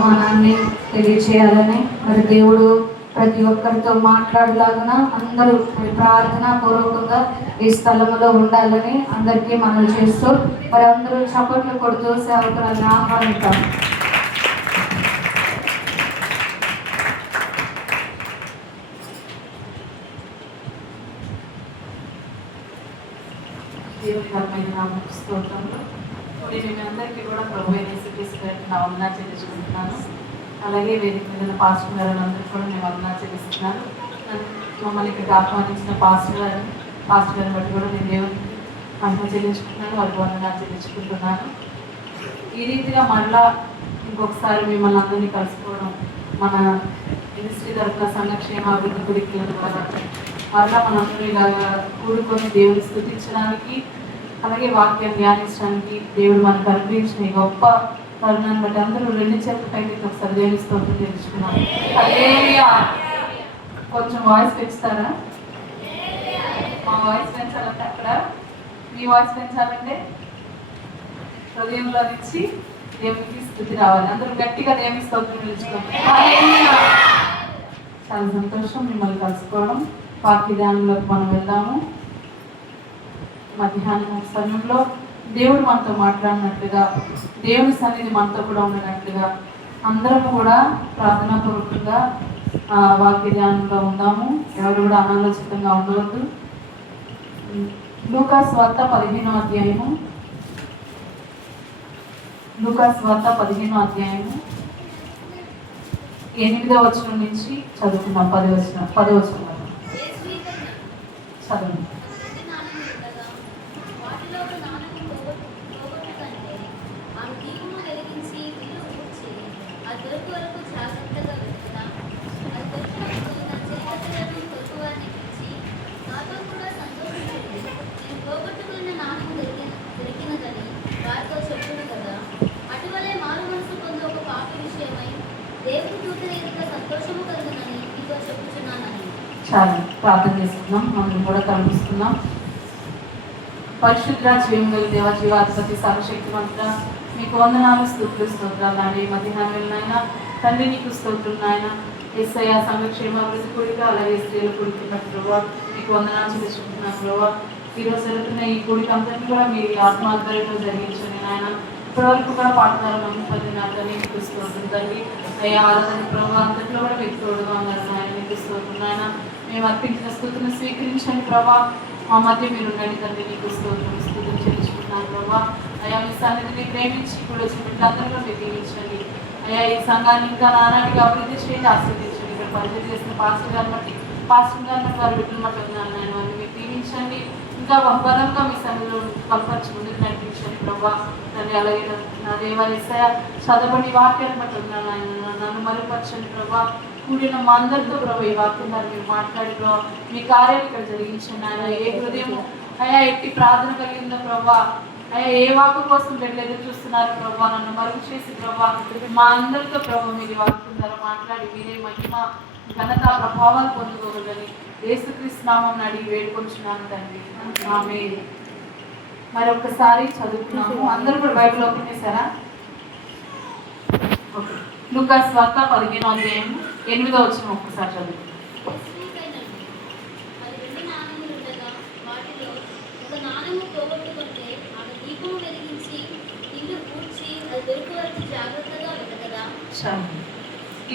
వర్తమానాన్ని తెలియచేయాలని మరి దేవుడు ప్రతి ఒక్కరితో మాట్లాడలాగా అందరూ ప్రార్థన పూర్వకంగా ఈ స్థలంలో ఉండాలని అందరికీ మనం చేస్తూ మరి అందరూ చప్పట్లు కొడుతూ సేవకులను ఆహ్వానిస్తాం. స్తోత్రంలో నేను అందరికీ కూడా ప్రభు నా వందనాలు చెల్లించుకుంటున్నాను. అలాగే వేదిక మీద పాస్టర్ గారు అందరికీ కూడా నేను వందనాలు చెల్లిస్తున్నాను. మమ్మల్ని ఇక్కడికి ఆహ్వానించిన పాస్టర్ గారిని బట్టి కూడా నేను దేవునికి మహిమ చెల్లించుకుంటున్నాను, వారికి వందనాలు చెల్లించుకుంటున్నాను. ఈ రీతిగా మళ్ళా ఇంకొకసారి మిమ్మల్ని అందరినీ కలుసుకోవడం మన మినిస్ట్రీ తరఫున సంఘక్షేమ అభివృద్ధి గుడికి మరలా మనందరూ ఇలాగా కూడుకొని దేవుని స్తుతించడానికి అలాగే వాక్యం ధ్యానించడానికి దేవుడు మనకు అనుగ్రహించిన ఈ గొప్ప తరుణాన్ని బట్టి అందరూ రెండు చేతుల పైకి ఒకసారి దేవుని స్తోత్రం తెలుసుకున్నాను. హల్లెలూయా. కొంచెం వాయిస్ పెంచుతారా? మా వాయిస్ పెంచాలంటే అక్కడ మీ వాయిస్ పెంచాలంటే హృదయంలో నుంచి దేవునికి స్తుతి రావాలి. అందరూ గట్టిగా దేవుని స్తోత్రం తెలుసుకోండి. చాలా సంతోషం మిమ్మల్ని కలుసుకోవడం. వాక్య ధ్యానంలోకి మనం వెళ్దాము. మధ్యాహ్నం సమయంలో దేవుడు మనతో మాట్లాడినట్లుగా దేవుని సన్నిధి మనతో కూడా ఉన్నట్లుగా అందరం కూడా ప్రార్థనాపూర్వకంగా వాక్య ధ్యానంలో ఉందాము. ఎవరు కూడా అనాలోచితంగా ఉండవద్దు. లూకాసు వార్త 15వ అధ్యాయము 8వ వచనం నుంచి చదువుకున్నాం. 10వ వచనం చదువు. చాలా ప్రార్థన చేసుకున్నాం. మనం కూడా కనిపిస్తున్నాం. పరిశుద్ధ జీవంగల దేవ జీవాధిపతి సర్వశక్తివంతుడ మీకు వందనాలు స్తుతులు స్తోత్రాలు అని మధ్యాహ్నం తండ్రి నీకు స్తోత్రం నాయన. యేసయ్య సంఘక్షేమ అభివృద్ధి కూడిక అలాగే స్త్రీల కూడిక ప్రభావ మీకు వందనాలు చెల్లించుకుంటున్నాను ప్రభావ. ఈరోజు జరుగుతున్న ఈ కూడిక అందరినీ కూడా మీ ఆత్మాధ్వర్యంలో జరిగించండి నాయన. ఇప్పటివరకు కూడా పాటలు నమ్మకం నీకు స్తోత్రం తండ్రి. అయ్యా ఆరాధన ప్రభావ అంతట్లో కూడా మీకు తోడుగా ఉన్నారు నాయన. మీకు స్తోత్రం నాయన. మేము అర్పించిన స్తుతిని స్వీకరించండి ప్రభా. మా మధ్య మీరు ఉండండి తండ్రి. నీకు స్తుతులు చెల్లించుకుంటున్నాను ప్రభా. అయ్యా మీ సన్నిధిని ప్రేమించి ఇప్పుడు వచ్చిన బిడ్డలందరూ మీరు దీవించండి అయ్యా. ఈ సంఘాన్ని ఇంకా నానాటిగా అభివృద్ధి చేయండి, ఆశీర్వదించండి. ఇక్కడ పరిచయం చేసిన పాస్టర్ గారిని బట్టి వారి బిడ్డలు బట్టి ఉన్నాను నేను వారిని మీరు దీవించండి. ఇంకా బలంగా మీ సన్నిధిలో బలపరిచి ముందుకు నడిపించండి ప్రభా తండ్రి. అలాగే నా దేవాలయ చదవని వాక్యాన్ని బట్టి ఉన్నాను ఆయన. నన్ను మరుగుపరచండి ప్రభా. కూడిన మా అందరితో ప్రభు ఈ వాక్యం మీరు మాట్లాడి ప్రభావ మీ కార్యాలు ఇక్కడ జరిగించండి ఆయన. ఏ హృదయం అయ్యా ఎట్టి ప్రార్థన కలిగిందో ప్రభా. అయ్యా ఏ వాక్యం కోసం బిడ్డలు ఎదురు చూస్తున్నారు ప్రభా. నన్ను మరుగు చేసి ప్రభా మా అందరితో ప్రభు మీరు వాక్యం ద్వారా మాట్లాడి మీరే మహిమ ఘనత ప్రభావాలు పొందుకోగలని యేసుక్రీస్తు నామమున అడిగి వేడుకొంచున్నాను తండ్రి. ఆమేన్. మరొకసారి చదువుతున్నాము. అందరూ కూడా బైబిల్ ఓపెన్ చేశారా? ఓకే. లూకాసు వార్త 15వ అధ్యాయం 8వ వచనం ఒక్కసారి చదువు.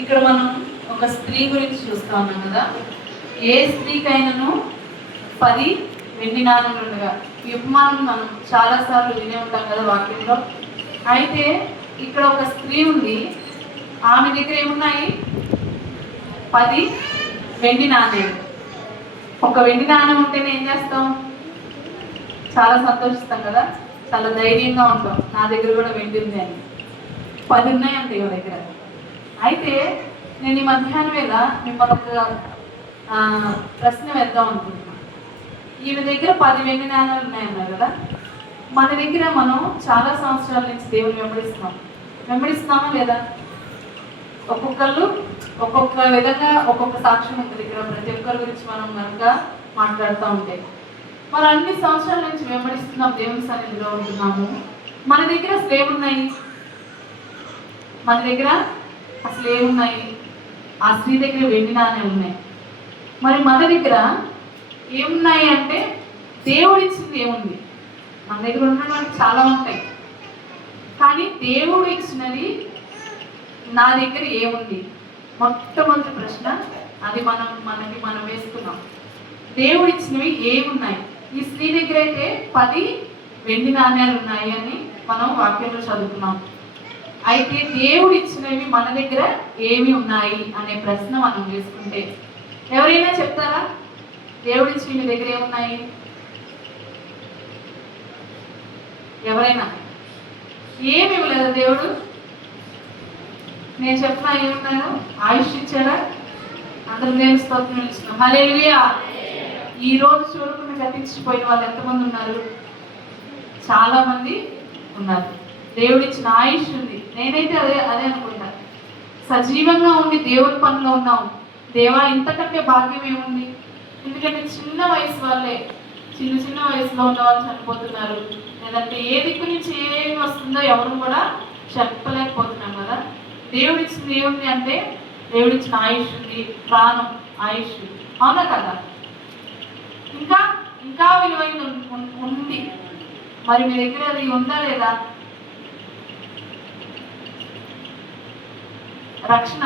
ఇక్కడ మనం ఒక స్త్రీ గురించి చూస్తా ఉన్నాం కదా. ఏ స్త్రీకైనాను 10 వెండి నాణములు ఉండగా ఈ ఉపమానం మనం చాలాసార్లు వినే ఉంటాం కదా వాక్యంలో. అయితే ఇక్కడ ఒక స్త్రీ ఉంది. ఆమె దగ్గర ఏమున్నాయి? 10 వెండి నాణ్యాలు. ఒక వెండి నాణ్యం ఉంటేనే ఏం చేస్తాం? చాలా సంతోషిస్తాం కదా, చాలా ధైర్యంగా ఉంటాం. నా దగ్గర కూడా వెండి ఉంది అని. 10 ఉన్నాయి అంతే ఇవ దగ్గర. అయితే నేను ఈ మధ్యాహ్నం వేళ మిమ్మల్ని ఒక ప్రశ్న వేద్దాం అనుకుంటున్నాను. ఈమె దగ్గర 10 వెండి నాణ్యాలు ఉన్నాయన్నారు కదా. మన దగ్గర మనం చాలా సంవత్సరాల నుంచి దేవుని వెంబడిస్తున్నామా లేదా? ఒక్కొక్కళ్ళు ఒక్కొక్క విధంగా ఒక్కొక్క సాక్ష్యం ఉంటుంది. ఇక్కడ ప్రతి ఒక్కరి గురించి మనం కనుక మాట్లాడుతూ ఉంటే మనం అన్ని సంవత్సరాల నుంచి వెంబడిస్తున్నాం, దేవుని సన్నిధిలో ఉంటున్నాము. మన దగ్గర ఏమున్నాయి? మన దగ్గర అసలు ఏమున్నాయి? ఆ స్త్రీ దగ్గర వెండి నాణ్యాలు ఉన్నాయి. మరి మన దగ్గర ఏమున్నాయి అంటే దేవుడు ఇచ్చింది ఏముంది? మన దగ్గర ఉన్నటువంటి చాలా ఉంటాయి, కానీ దేవుడు ఇచ్చినది నా దగ్గర ఏముంది? మొట్టమొదటి ప్రశ్న అది మనం వేసుకున్నాం. దేవుడు ఇచ్చినవి ఏమున్నాయి? ఈ స్త్రీ దగ్గర అయితే 10 వెండి నాణ్యాలు ఉన్నాయి అని మనం వాక్యంలో చదువుకున్నాం. అయితే దేవుడు ఇచ్చినవి మన దగ్గర ఏమి ఉన్నాయి అనే ప్రశ్న మనం వేసుకుంటే ఎవరైనా చెప్తారా? దేవుడు ఇచ్చి మీ దగ్గర ఏమున్నాయి? ఎవరైనా? ఏమి ఇవ్వలేదు దేవుడు. నేను చెప్తున్నా, ఏమున్నాయో ఆయుష్ ఇచ్చాడా? అందరూ నేను స్తోత్రం ఇస్తున్నాం. హల్లెలూయా. ఈ రోజు చూడకుండా గతించిపోయిన వాళ్ళు ఎంతమంది ఉన్నారు? చాలా మంది ఉన్నారు. దేవుడు ఇచ్చిన ఆయుష్ ఉంది. నేనైతే అదే అనుకుంటా. సజీవంగా ఉండి దేవుని పనిలో ఉన్నాం. దేవా, ఇంతకంటే భాగ్యం ఏముంది? ఎందుకంటే చిన్న వయసు వాళ్ళే, చిన్న వయసులో ఉన్న వాళ్ళు చనిపోతున్నారు. లేదంటే ఏ దిక్కు నుంచి ఏమి వస్తుందో ఎవరు కూడా చెప్పలేకపోతున్నాం కదా. దేవుడు ఇచ్చింది ఏముంది అంటే దేవుడు ఇచ్చిన ఆయుష్ ఉంది, ప్రాణం, ఆయుష్. అవునా కదా? ఇంకా విలువైన ఉంది. మరి మీ దగ్గర అది ఉందా లేదా? రక్షణ,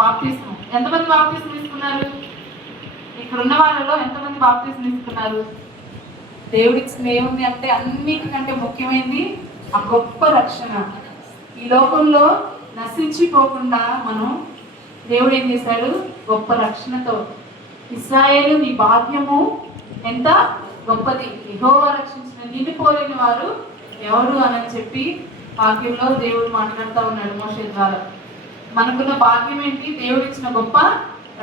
బాప్తిస్మం. ఎంతమంది బాప్తిస్మం తీసుకున్నారు? ఇక్కడ ఉన్న వాళ్ళలో ఎంతమంది బాప్తిస్మం తీసుకున్నారు? దేవుడు ఇచ్చింది ఏముంది అంటే అన్నిటికంటే ముఖ్యమైనది ఆ గొప్ప రక్షణ. ఈ లోకంలో నశించిపోకుండా మనం దేవుడు ఏం చేశాడు? గొప్ప రక్షణతో ఇశ్రాయేలు నీ భాగ్యము ఎంత గొప్పది, యెహోవా రక్షించిన నిన్ను పోలేని వారు ఎవరు అని చెప్పి వాక్యంలో దేవుడు మాట్లాడుతూ ఉన్నాడు మోషే ద్వారా. మనకున్న భాగ్యం ఏంటి? దేవుడు ఇచ్చిన గొప్ప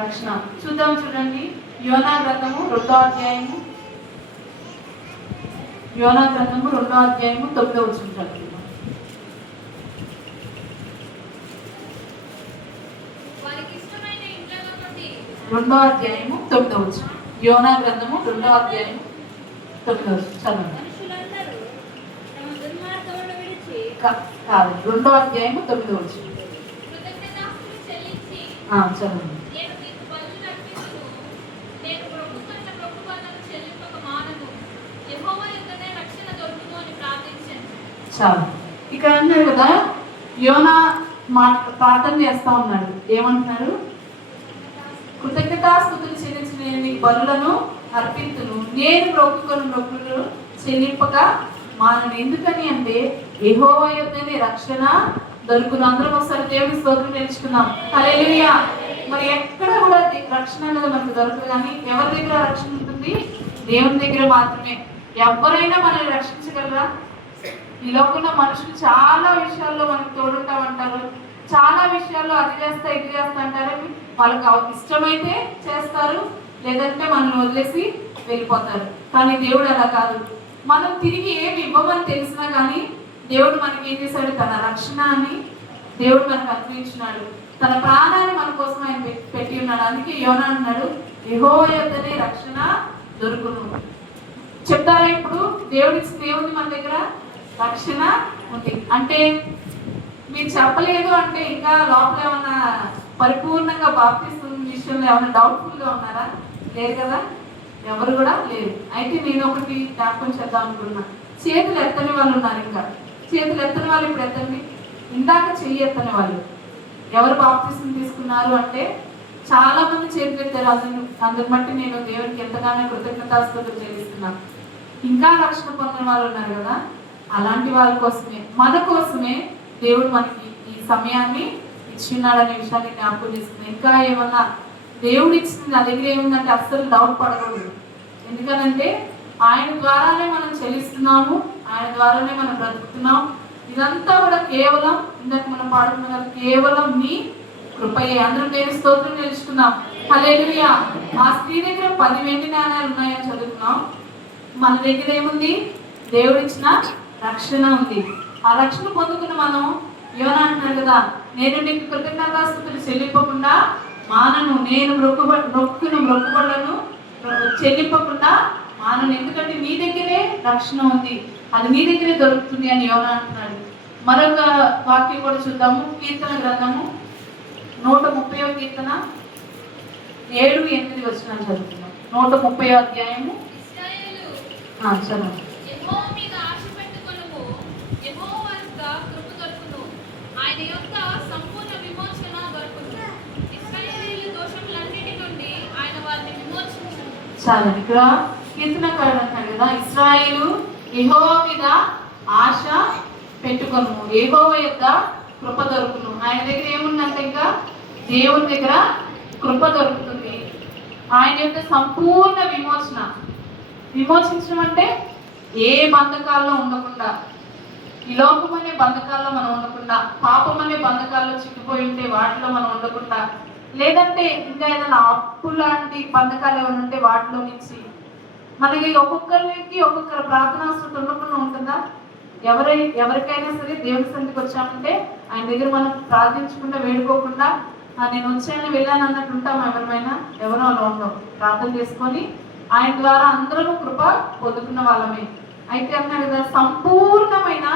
రక్షణ. చూడండి, యోనా గ్రంథము 2వ అధ్యాయము 2వ అధ్యాయము 9వ వచనం చదువుతున్నాం. 2వ అధ్యాయము 9వ వచనం. యోనా గ్రంథము 2వ అధ్యాయము 9వ వచనం చదవండి. కాదు, 2వ అధ్యాయము 9వ వచనం చదవండి. చాలు. ఇక్కడ అన్నాడు కదా, యోనా ప్రార్థన చేస్తా ఉన్నాడు. ఏమంటున్నాడు? కృతజ్ఞతాస్తుతులు చెల్లించి నేను నీకు బలులను అర్పింతును, నేను మొక్కులు చెల్లింపక మానను. ఎందుకని అంటే యెహోవా యొద్దనే రక్షణ దొరుకును. అందరం ఒకసారి దేవుని స్తోత్రం నేర్చుకున్నాం. హల్లెలూయా. మరి ఎక్కడ కూడా రక్షణ అనేది మనకు దొరకదు, కానీ ఎవరి దగ్గర రక్షణ ఉంటుంది? దేవుని దగ్గర మాత్రమే. ఎవరైనా మనల్ని రక్షించగలరా? ఈ లోకంలో మనుషులు చాలా విషయాల్లో మనకు తోడుంటామంటారు, చాలా విషయాల్లో అది చేస్తా ఇది చేస్తా అంటారు. వాళ్ళకి ఇష్టమైతే చేస్తారు, లేదంటే మనల్ని వదిలేసి వెళ్ళిపోతారు. కానీ దేవుడు అలా కాదు. మనం తిరిగి ఏమి ఇవ్వమని తెలిసినా కానీ దేవుడు మనకి ఏం చేశాడు? తన రక్షణ అని దేవుడు మనకు అనుగ్రహించినాడు. తన ప్రాణాన్ని మన కోసం ఆయన పెట్టి ఉన్నాడు. అందుకే యోనా అన్నాడు, యెహోవా యొద్దనే రక్షణ దొరుకును. చెప్తారా? ఇప్పుడు దేవుడి దేవుని మన దగ్గర రక్షణ ఉంది అంటే మీరు చెప్పలేదు అంటే ఇంకా లోపల ఏమన్నా పరిపూర్ణంగా బాప్తిస్తున్న విషయంలో ఏమైనా డౌట్ఫుల్గా ఉన్నారా? లేరు కదా, ఎవరు కూడా లేరు. అయితే నేను ఒకటి జ్ఞాపకం చేద్దాం అనుకున్నా. చేతులు ఎత్తని వాళ్ళు ఉన్నారు. ఇంకా చేతులు ఎత్తని వాళ్ళు ఇప్పుడు ఎత్తండి. ఇందాక చెయ్యి ఎత్తని వాళ్ళు ఎవరు బాప్తిస్మం తీసుకున్నారు అంటే చాలా మంది చేతులు ఎత్తారు. అందరి బట్టి నేను దేవునికి ఎంతగానో కృతజ్ఞతాస్తుతులు చెల్లిస్తున్నాను. ఇంకా రక్షణ పొందిన వాళ్ళు ఉన్నారు కదా, అలాంటి వాళ్ళ కోసమే, మన కోసమే దేవుడు మనకి ఈ సమయాన్ని ఇచ్చిన్నాడనే విషయాన్ని జ్ఞాపకం చేస్తుంది. ఇంకా ఏమన్నా దేవుడు ఇచ్చింది నా దగ్గర ఏముందంటే అస్సలు డౌట్ పడకూడదు. ఎందుకనంటే ఆయన ద్వారానే మనం చెల్లిస్తున్నాము, ఆయన ద్వారానే మనం బ్రతుకుతున్నాం. ఇదంతా కూడా కేవలం ఇందాక మనం పాడుకున్నాం కదా, కేవలం నీ కృపయే. అందరం నేను స్తోత్రం తెలుసుకున్నాం. హల్లెలూయా. ఆ స్త్రీ దగ్గర 10 వెండి నాణ్యాలు ఉన్నాయని చదువుకున్నాం. మన దగ్గర ఏముంది? దేవుడిచ్చిన రక్షణ ఉంది. ఆ రక్షణ పొందుకున్న మనం యోనా అంటున్నాడు కదా, నేను నీకు కృతజ్ఞతాస్తుతులు చెల్లింపకుండా మానను, నేను మొక్కుబడులను చెల్లింపకుండా మానను. ఎందుకంటే నీ దగ్గరే రక్షణ ఉంది, అది నీ దగ్గరే దొరుకుతుంది అని యోనా అంటున్నాడు. మరొక వాక్యం కూడా చూద్దాము. కీర్తన గ్రంథము కీర్తన 7-8 వచనాలు చదువుతున్నాం. 130వ అధ్యాయము. చదవండి. చాలా ఇక్కడ కీర్తనకారుడు అంటాడు కదా, ఇశ్రాయేలు యెహోవా మీద ఆశ పెట్టుకొను, యెహోవా యొక్క కృప దొరుకును. ఆయన దగ్గర ఏముందంటే ఇంకా దేవుని దగ్గర కృప దొరుకుతుంది. ఆయన యొక్క సంపూర్ణ విమోచన. విమోచించడం అంటే ఏ బంధకాల్లో ఉండకుండా, ఈ లోకం అనే బంధకాల్లో మనం ఉండకుండా, పాపం అనే బంధకాల్లో చిక్కిపోయి ఉంటే వాటిలో మనం ఉండకుండా, లేదంటే ఇంకా ఏదైనా అప్పు లాంటి బంధకాలు ఏమైనా ఉంటే వాటిలో నుంచి మనకి ఒక్కొక్కరికి ఒక్కొక్కరు ప్రార్థనావసరం ఉండకుండా ఉంటుందా? ఎవరికైనా సరే దేవుని సన్నిధికి వచ్చామంటే ఆయన దగ్గర మనం ప్రార్థించకుండా వేడుకోకుండా నేను వచ్చాను వెళ్ళాను అన్నట్టు ఉంటాము. ఎవరో అలా ఉండవు. ప్రార్థన చేసుకొని ఆయన ద్వారా అందరూ కృప పొందుకున్న వాళ్ళమే. అయితే అన్నాడు కదా, సంపూర్ణమైన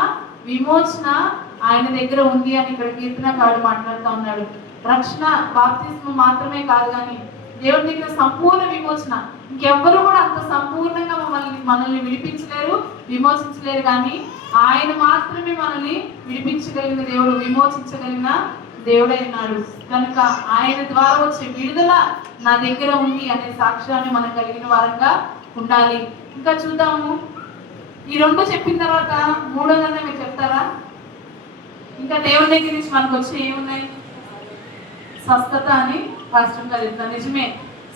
విమోచన ఆయన దగ్గర ఉంది అని ఇక్కడ కీర్తనకారుడు మాట్లాడుతూ ఉన్నాడు. రక్షణ బాప్తిస్మం మాత్రమే కాదు, కానీ దేవుడి దగ్గర సంపూర్ణ విమోచన. ఇంకెవ్వరు కూడా అంత సంపూర్ణంగా మనల్ని విడిపించలేరు, విమోచించలేరు. కానీ ఆయన మాత్రమే మనల్ని విడిపించగలిగిన దేవుడు, విమోచించగలిగిన దేవుడైనాడు. కనుక ఆయన ద్వారా వచ్చే విడుదల నా దగ్గర ఉంది అనే సాక్ష్యాన్ని మనం కలిగిన వారంగా ఉండాలి. ఇంకా చూద్దాము. ఈ 2 చెప్పిన తర్వాత 3వదన్నా మీరు చెప్తారా? ఇంకా దేవుడి దగ్గర నుంచి మనకు వచ్చి ఏమున్నాయి? స్వస్థత అని రాష్ట్రం కలిగిన నిజమే.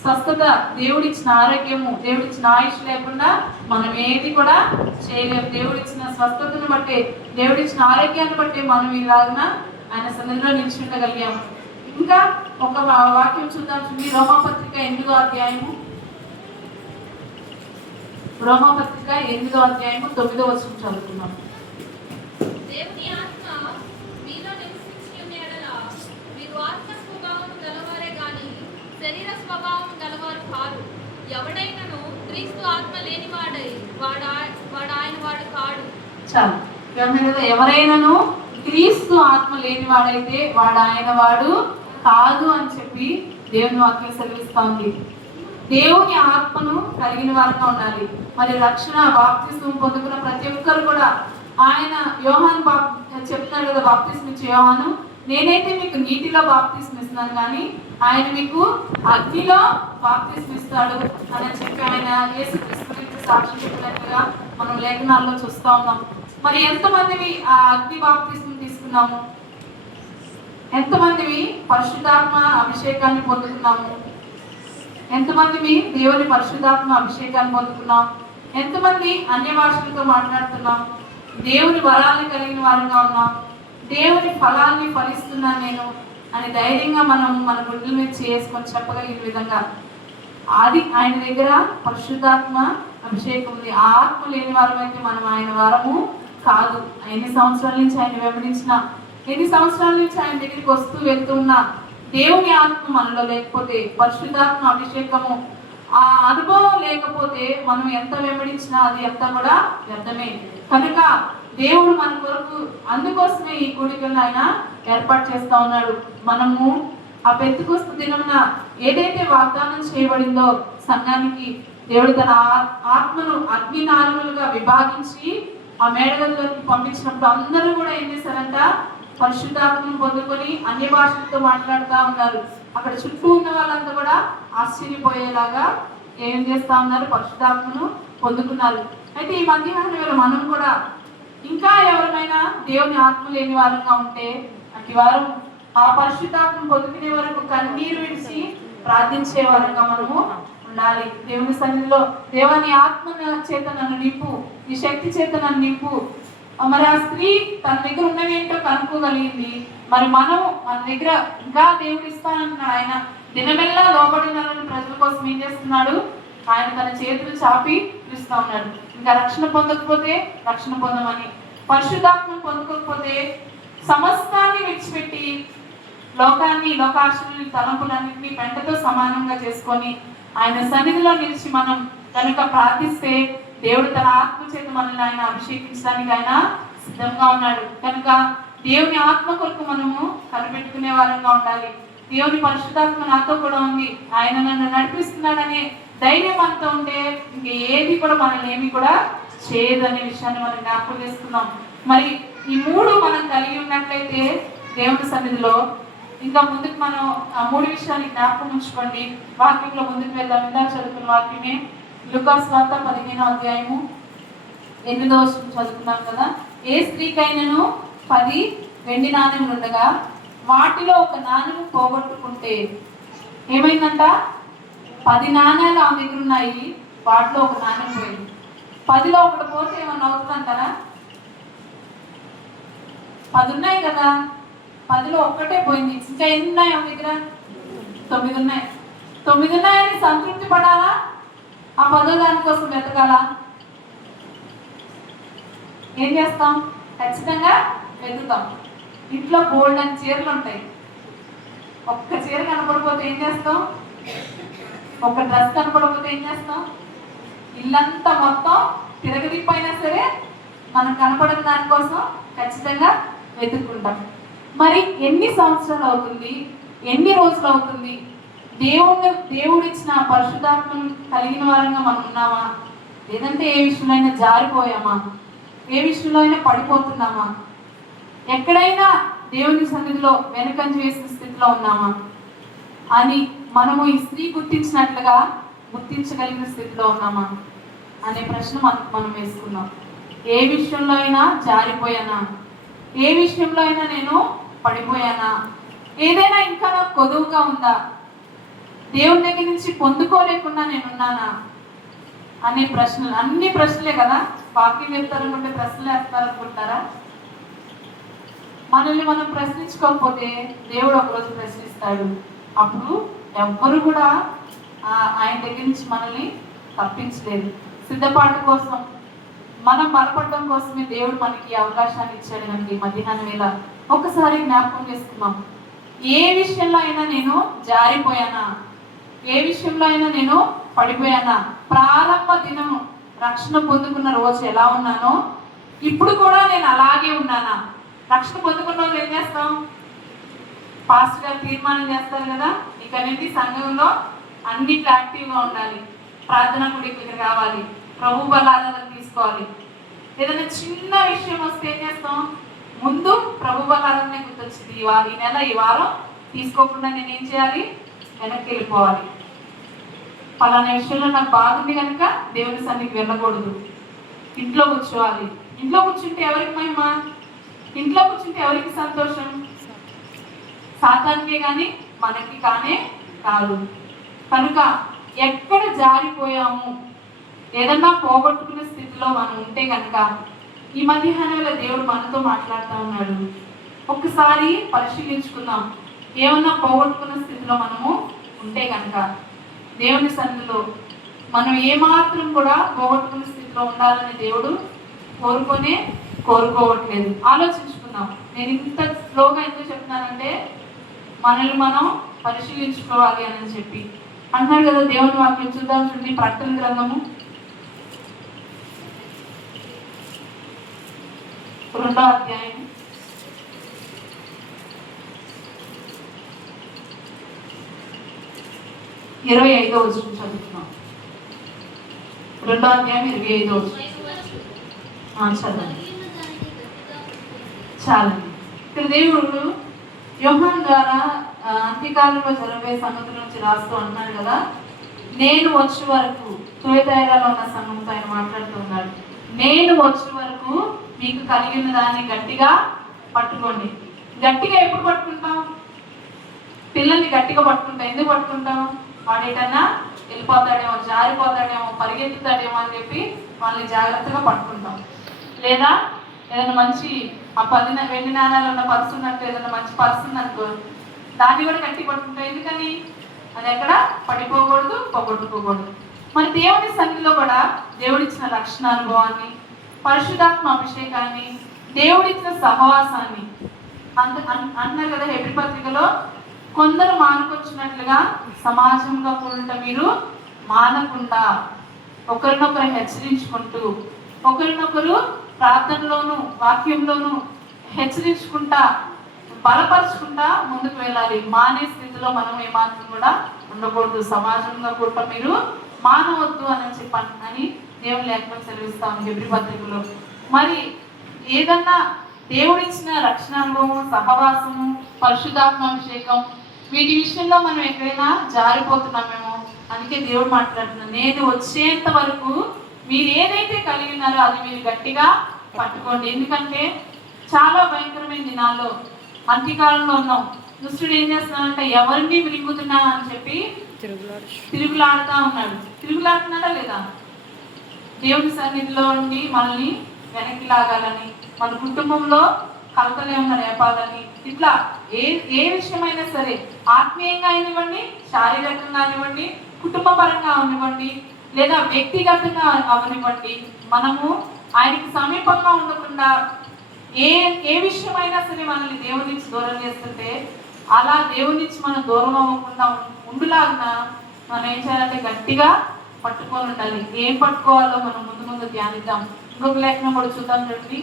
స్వస్థత, దేవుడిచ్చిన ఆరోగ్యము, దేవుడిచ్చిన ఆయుష్ లేకుండా మనం ఏది కూడా చేయలేము. దేవుడిచ్చిన స్వస్థతను బట్టే, దేవుడిచ్చిన ఆరోగ్యాన్ని బట్టే మనం ఇలాగన ఆయన సన్నిధిలో నిలిచిఉండగలిగాము. ఇంకా ఒక వాక్యం చూద్దాం. రోమాపత్రిక 8వ అధ్యాయము. రోమాపత్రిక 8వ అధ్యాయము 9వ వచనం చదువుతున్నాం. శరీర స్వభావం గలవారు కారు. ఎవడైనను క్రీస్తు ఆత్మ లేనివాడై వాడు ఆయన వాడు కాడు. చాలు. ఎవరైనాను క్రీస్తు ఆత్మ లేనివాడైతే వాడు ఆయన వాడు కాదు అని చెప్పి దేవుని వాక్యం సెలవిస్తా ఉంది. దేవుని ఆత్మను కలిగిన వారుగా ఉండాలి. మరి రక్షణ బాప్తిస్మం పొందుకున్న ప్రతి ఒక్కరు కూడా ఆయన యోహాను చెప్తున్నాడు కదా, బాప్తిస్మం ఇచ్చే యోహాను, నేనైతే మీకు నీటిలో బాప్తిస్మం ఇస్తున్నాను, కానీ ఆయన మీకు అగ్నిలో బాప్తిస్మం ఇస్తాడు అని చెప్పి ఆయన యేసుక్రీస్తు గురించి సాక్ష్యం చెప్పినట్టుగా మనం లేఖనాల్లో చూస్తూ ఉన్నాం. మరి ఎంతమందివి ఆ అగ్ని బాప్తిస్మం తీసుకున్నాము? ఎంతమందివి పరిశుద్ధాత్మ అభిషేకాన్ని పొందుకున్నాము? ఎంతమందివి దేవుని పరిశుద్ధాత్మ అభిషేకాన్ని పొందుకున్నాం? ఎంతమంది అన్య భాషలతో మాట్లాడుతున్నాం? దేవుని వరాన్ని కలిగిన వారుగా ఉన్నాం. దేవుని ఫలాన్ని ఫలిస్తున్నాను నేను అని ధైర్యంగా మనం మన గుండెల మీద చేసుకొని చెప్పగలిగిన విధంగా అది ఆయన దగ్గర పరిశుద్ధాత్మ అభిషేకం ఉంది. ఆ ఆత్మ లేని వారం అయితే మనం ఆయన వారము కాదు. ఎన్ని సంవత్సరాల నుంచి ఆయన వెంబడించిన, ఎన్ని సంవత్సరాల నుంచి ఆయన దగ్గరికి వస్తూ వెళ్తూ ఉన్నా దేవుని ఆత్మ మనలో లేకపోతే, పరిశుద్ధాత్మ అభిషేకము ఆ అనుభవం లేకపోతే మనం ఎంత వెంబడించినా అది ఎంత కూడా వ్యర్థమే. కనుక దేవుడు మన కొరకు అందుకోసమే ఈ కూడికలను ఆయన ఏర్పాటు చేస్తా ఉన్నాడు. మనము ఆ పెంతెకొస్తు దినమున ఏదైతే వాగ్దానం చేయబడిందో సంఘానికి దేవుడు తన ఆత్మను అగ్ని నాలుగులుగా విభాగించి ఆ మేడగదిలోకి పంపించినప్పుడు అందరూ కూడా ఏం చేశారంట? పరిశుద్ధాత్మను పొందుకొని అన్య భాషలతో మాట్లాడుతూ ఉన్నారు. అక్కడ చుట్టూ ఉన్న వాళ్ళంతా కూడా ఆశ్చర్యపోయేలాగా ఏం చేస్తా ఉన్నారు? పరిశుద్ధాత్మను పొందుకున్నారు. అయితే ఈ మధ్యాహ్నం వేళ మనం కూడా ఇంకా ఎవరిమైనా దేవుని ఆత్మ లేని వారంగా ఉంటే అటు వారు ఆ పరిశుద్ధాత్మను పొందుకునే వరకు కన్నీరు విడిచి ప్రార్థించే వారంగా మనము ఉండాలి. దేవుని సన్నిధిలో దేవాని ఆత్మ చేత నన్ను నింపు, ఈ శక్తి చేత నన్ను నింపు. మరి ఆ స్త్రీ తన దగ్గర ఉన్నవి ఏంటో కనుక్కోగలిగింది. మరి మనం మన దగ్గర ఇంకా దేవుడు ఇస్తానన్నాడు. ఆయన దినమెల్లా లోబడినారని ప్రజల కోసం ఏం చేస్తున్నాడు? ఆయన తన చేతులు చాపి పిలుస్తా ఉన్నాడు. ఇంకా రక్షణ పొందకపోతే రక్షణ పొందమని, పరిశుద్ధాత్మను పొందుకోకపోతే సమస్తాన్ని విడిచిపెట్టి లోకాన్ని, లోకాశలని, తలంపులన్నింటినీ పెంటతో సమానంగా చేసుకొని ఆయన సన్నిధిలో నిలిచి మనం కనుక ప్రార్థిస్తే దేవుడు తన ఆత్మ చేత మనల్ని ఆయన అభిషేకించడానికి ఆయన సిద్ధంగా ఉన్నాడు. కనుక దేవుని ఆత్మ కొరకు మనము కనిపెట్టుకునే వారంగా ఉండాలి. దేవుని పరిశుద్ధాత్మ నాతో కూడా ఉంది, ఆయన నన్ను నడిపిస్తున్నాడనే ధైర్యం మనతో ఉంటే ఇంక ఏది కూడా మనల్ని ఏమి కూడా చేయదనే విషయాన్ని మనం జ్ఞాపకం చేసుకుందాం. మరి ఈ మూడు మనం కలిగి ఉన్నట్లయితే దేవుని సన్నిధిలో ఇంకా ముందుకు మనం ఆ మూడు విషయాన్ని జ్ఞాపకం ఉంచుకోండి. వాక్యంలో ముందుకు వెళ్దాం. ఇందాక చదువుకున్న వాక్యమే లూకాసు వార్త 15వ అధ్యాయము 8వ వచనం చదువుకున్నాం కదా. ఏ స్త్రీకైనను 10 వెండి నాణ్యములు ఉండగా వాటిలో ఒక నాణ్యం పోగొట్టుకుంటే ఏమైందంట? 10 నాణ్యాలు ఆమె దగ్గర ఉన్నాయి, వాటిలో ఒక నాణ్యం పోయింది. 10లో ఒకటి పోతే ఏమన్నా అవుతుందంటారా? 10 ఉన్నాయి కదా, 10లో ఒక్కటే పోయింది. ఇంకా ఎన్ని ఉన్నాయి ఆమె దగ్గర? 9 ఉన్నాయి. 9 ఉన్నాయని సంతృప్తి పడాలా? ఆ 10వ దానికోసం వెతకాలా? ఏం చేస్తాం? ఖచ్చితంగా వెతుకుతాం. ఇంట్లో బోల్డ్ అని చీరలు ఉంటాయి. ఒక్క చీర కనపడిపోతే ఏం చేస్తాం? ఒక డ్రెస్ కనపడకపోతే ఏం చేస్తాం? ఇల్లంతా మొత్తం తిరగదిప్పైనా సరే మనం కనపడిన దానికోసం ఖచ్చితంగా వెతుక్కుంటాం. మరి ఎన్ని సంవత్సరాలు అవుతుంది, ఎన్ని రోజులు అవుతుంది దేవుడిచ్చిన పరిశుద్ధాత్మను కలిగిన వారంగా మనం ఉన్నామా? లేదంటే ఏ విషయంలో అయినా జారిపోయామా? ఏ విషయంలో అయినా పడిపోతున్నామా? ఎక్కడైనా దేవుని సన్నిధిలో వెనకంజ వేసిన స్థితిలో ఉన్నామా అని మనము ఈ స్త్రీ గుర్తించినట్లుగా గుర్తించగలిగిన స్థితిలో ఉన్నామా అనే ప్రశ్న మనం వేసుకున్నాం. ఏ విషయంలో అయినా జారిపోయానా? ఏ విషయంలో అయినా నేను పడిపోయానా? ఏదైనా ఇంకా నాకు కొదువుగా ఉందా? దేవుని దగ్గర నుంచి పొందుకోలేకుండా నేనున్నానా అనే ప్రశ్నలు. అన్ని ప్రశ్నలే కదా. వాక్యం చెప్తారనుకుంటే ప్రశ్నలు వేస్తారనుకుంటారా? మనల్ని మనం ప్రశ్నించుకోకపోతే దేవుడు ఒకరోజు ప్రశ్నిస్తాడు. అప్పుడు ఎవ్వరు కూడా ఆయన దగ్గర నుంచి మనల్ని తప్పించలేదు. సిద్ధపాటు కోసం, మనం బలపడడం కోసమే దేవుడు మనకి అవకాశాన్ని ఇచ్చాడు. అండి మధ్యాహ్నం వేళ ఒకసారి జ్ఞాపకం చేసుకున్నాం. ఏ విషయంలో అయినా నేను జారిపోయానా? ఏ విషయంలో అయినా నేను పడిపోయానా? ప్రారంభ దినం రక్షణ పొందుకున్న రోజు ఎలా ఉన్నానో ఇప్పుడు కూడా నేను అలాగే ఉన్నానా? రక్షణ పొందుకున్న రోజు ఏం చేస్తాం? పాస్టర్ గారు తీర్మానం చేస్తారు కదా, ఇక నుంచి సంఘంలో అన్నిట్లో యాక్టివ్గా ఉండాలి, ప్రార్థన కూడికలకు రావాలి, ప్రభు బలాలను తీసుకోవాలి. ఏదైనా చిన్న విషయం వస్తే ఏం చేస్తాం? ముందు ప్రభు బలాలనే గుర్తొచ్చింది. ఈ నెల ఈ వారం తీసుకోకుండా నేనేం చేయాలి? వెనక్కి వెళ్ళిపోవాలి. పలానా విషయంలో నాకు బాగుంది కనుక దేవుని సన్నిధికి వెళ్ళకూడదు, ఇంట్లో కూర్చోవాలి. ఇంట్లో కూర్చుంటే ఎవరికి మహిమ? ఇంట్లో కూర్చుంటే ఎవరికి సంతోషం? సాతానికే కానీ మనకి కానే కాదు. కనుక ఎక్కడ జారిపోయాము, ఏదన్నా పోగొట్టుకునే స్థితిలో మనం ఉంటే కనుక ఈ మధ్యాహ్నంలో దేవుడు మనతో మాట్లాడుతూ ఉన్నాడు. ఒక్కసారి పరిశీలించుకుందాం. ఏమన్నా పోగొట్టుకున్న స్థితిలో మనము ఉంటే కనుక దేవుని సన్నిధిలో మనం ఏమాత్రం కూడా పోగొట్టుకున్న స్థితిలో ఉండాలని దేవుడు కోరుకోవట్లేదు. ఆలోచించుకుందాం. నేను ఇంత స్లోగా ఎందుకు చెప్తున్నానంటే మనల్ని మనం పరిశీలించుకోవాలి అని చెప్పి అంటున్నాడు కదా దేవుని వాక్యం. చూద్దాం చూడండి, ప్రకటన గ్రంథము 2వ అధ్యాయం 25వ వచనం చదువుతున్నాం. 2వ అధ్యాయం 25వ వచనం చదవండి. చాలండి. ఇక్కడ దేవుడు యోహాను ద్వారా అంత్యకాలంలో జరగబోయే సంగతుల నుంచి రాస్తూ అంటున్నాడు కదా, నేను వచ్చే వరకు, తుయతైరాలో ఉన్న సంఘంతో ఆయన మాట్లాడుతూ ఉన్నాడు. నేను వచ్చే వరకు మీకు కలిగిన దాన్ని గట్టిగా పట్టుకోండి. గట్టిగా ఎప్పుడు పట్టుకుంటాం? పిల్లల్ని గట్టిగా పట్టుకుంటాం. ఎందుకు పట్టుకుంటాం? వాడు ఎటన్నా వెళ్ళిపోతాడేమో, జారిపోతాడేమో, పరిగెత్తుతాడేమో అని చెప్పి వాళ్ళని జాగ్రత్తగా పట్టుకుంటాం. లేదా ఏదైనా మంచి ఆ 10 వెండి నాణాలు ఉన్న పర్సు ఉన్నట్టు ఏదైనా మంచి పర్సు ఉందనుకో, దాన్ని కూడా గట్టి పట్టుకుంటాం. ఎందుకని? అది ఎక్కడ పడిపోకూడదు, పోగొట్టుకోకూడదు. మరి దేవుని సన్నిధిలో కూడా దేవుడిచ్చిన రక్షణ అనుభవాన్ని, పరిశుద్ధాత్మ అభిషేకాన్ని, దేవుడిచ్చిన సహవాసాన్ని అన్నారు కదా హెబ్రీ పత్రికలో, కొందరు మానుకొచ్చినట్లుగా సమాజంగా కూడా మీరు మానకుండా ఒకరినొకరు హెచ్చరించుకుంటూ, ఒకరినొకరు ప్రార్థనలోను వాక్యంలోను హెచ్చరించుకుంటా బలపరుచుకుంటా ముందుకు వెళ్ళాలి. మానే స్థితిలో మనం ఏమాత్రం కూడా ఉండకూడదు. సమాజంలో కూడా మీరు మానవద్దు అని చెప్పండి అని దేవుని లేఖనం సెలవిస్తాం హెబ్రీ పత్రికలో. మరి ఏదన్నా దేవుడిచ్చిన రక్షణ అనుభవం, సహవాసము, పరిశుద్ధాత్మాభిషేకం, వీటి విషయంలో మనం ఎక్కడైనా జారిపోతున్నామేమో. అందుకే దేవుడు మాట్లాడుతున్నాడు, నేను వచ్చేంత వరకు మీరు ఏదైతే కలిగి ఉన్నారో అది మీరు గట్టిగా పట్టుకోండి. ఎందుకంటే చాలా భయంకరమైన దినాల్లో అంత్యకాలంలో ఉన్నాం. దుష్టుడు ఏం చేస్తున్నాడంటే ఎవరిని మింగుతున్నా అని చెప్పి తిరుగులాడుతూ ఉన్నాడు. తిరుగులాడుతున్నాడా లేదా? దేవుని సన్నిధిలో ఉండి మనల్ని వెనక్కి లాగాలని, మన కుటుంబంలో కలతలు ఏమన్నా రేపాలని, ఇట్లా ఏ విషయమైనా సరే, ఆత్మీయంగా అయినివ్వండి, శారీరకంగా అనివ్వండి, కుటుంబ పరంగా అవనివ్వండి, లేదా వ్యక్తిగతంగా అవనివ్వండి, మనము ఆయనకి సమీపంగా ఉండకుండా ఏ విషయమైనా సరే మనల్ని దేవుని నుంచి దూరం చేస్తుంటే, అలా దేవుని నుంచి మనం దూరం అవ్వకుండా ఉండులాగా మనం ఏం చేయాలంటే గట్టిగా పట్టుకొని ఉండాలి. ఏం పట్టుకోవాలో మనం ముందు ధ్యానిద్దాం. ఇంకొక లేఖనం కూడా చూద్దాం చూడండి.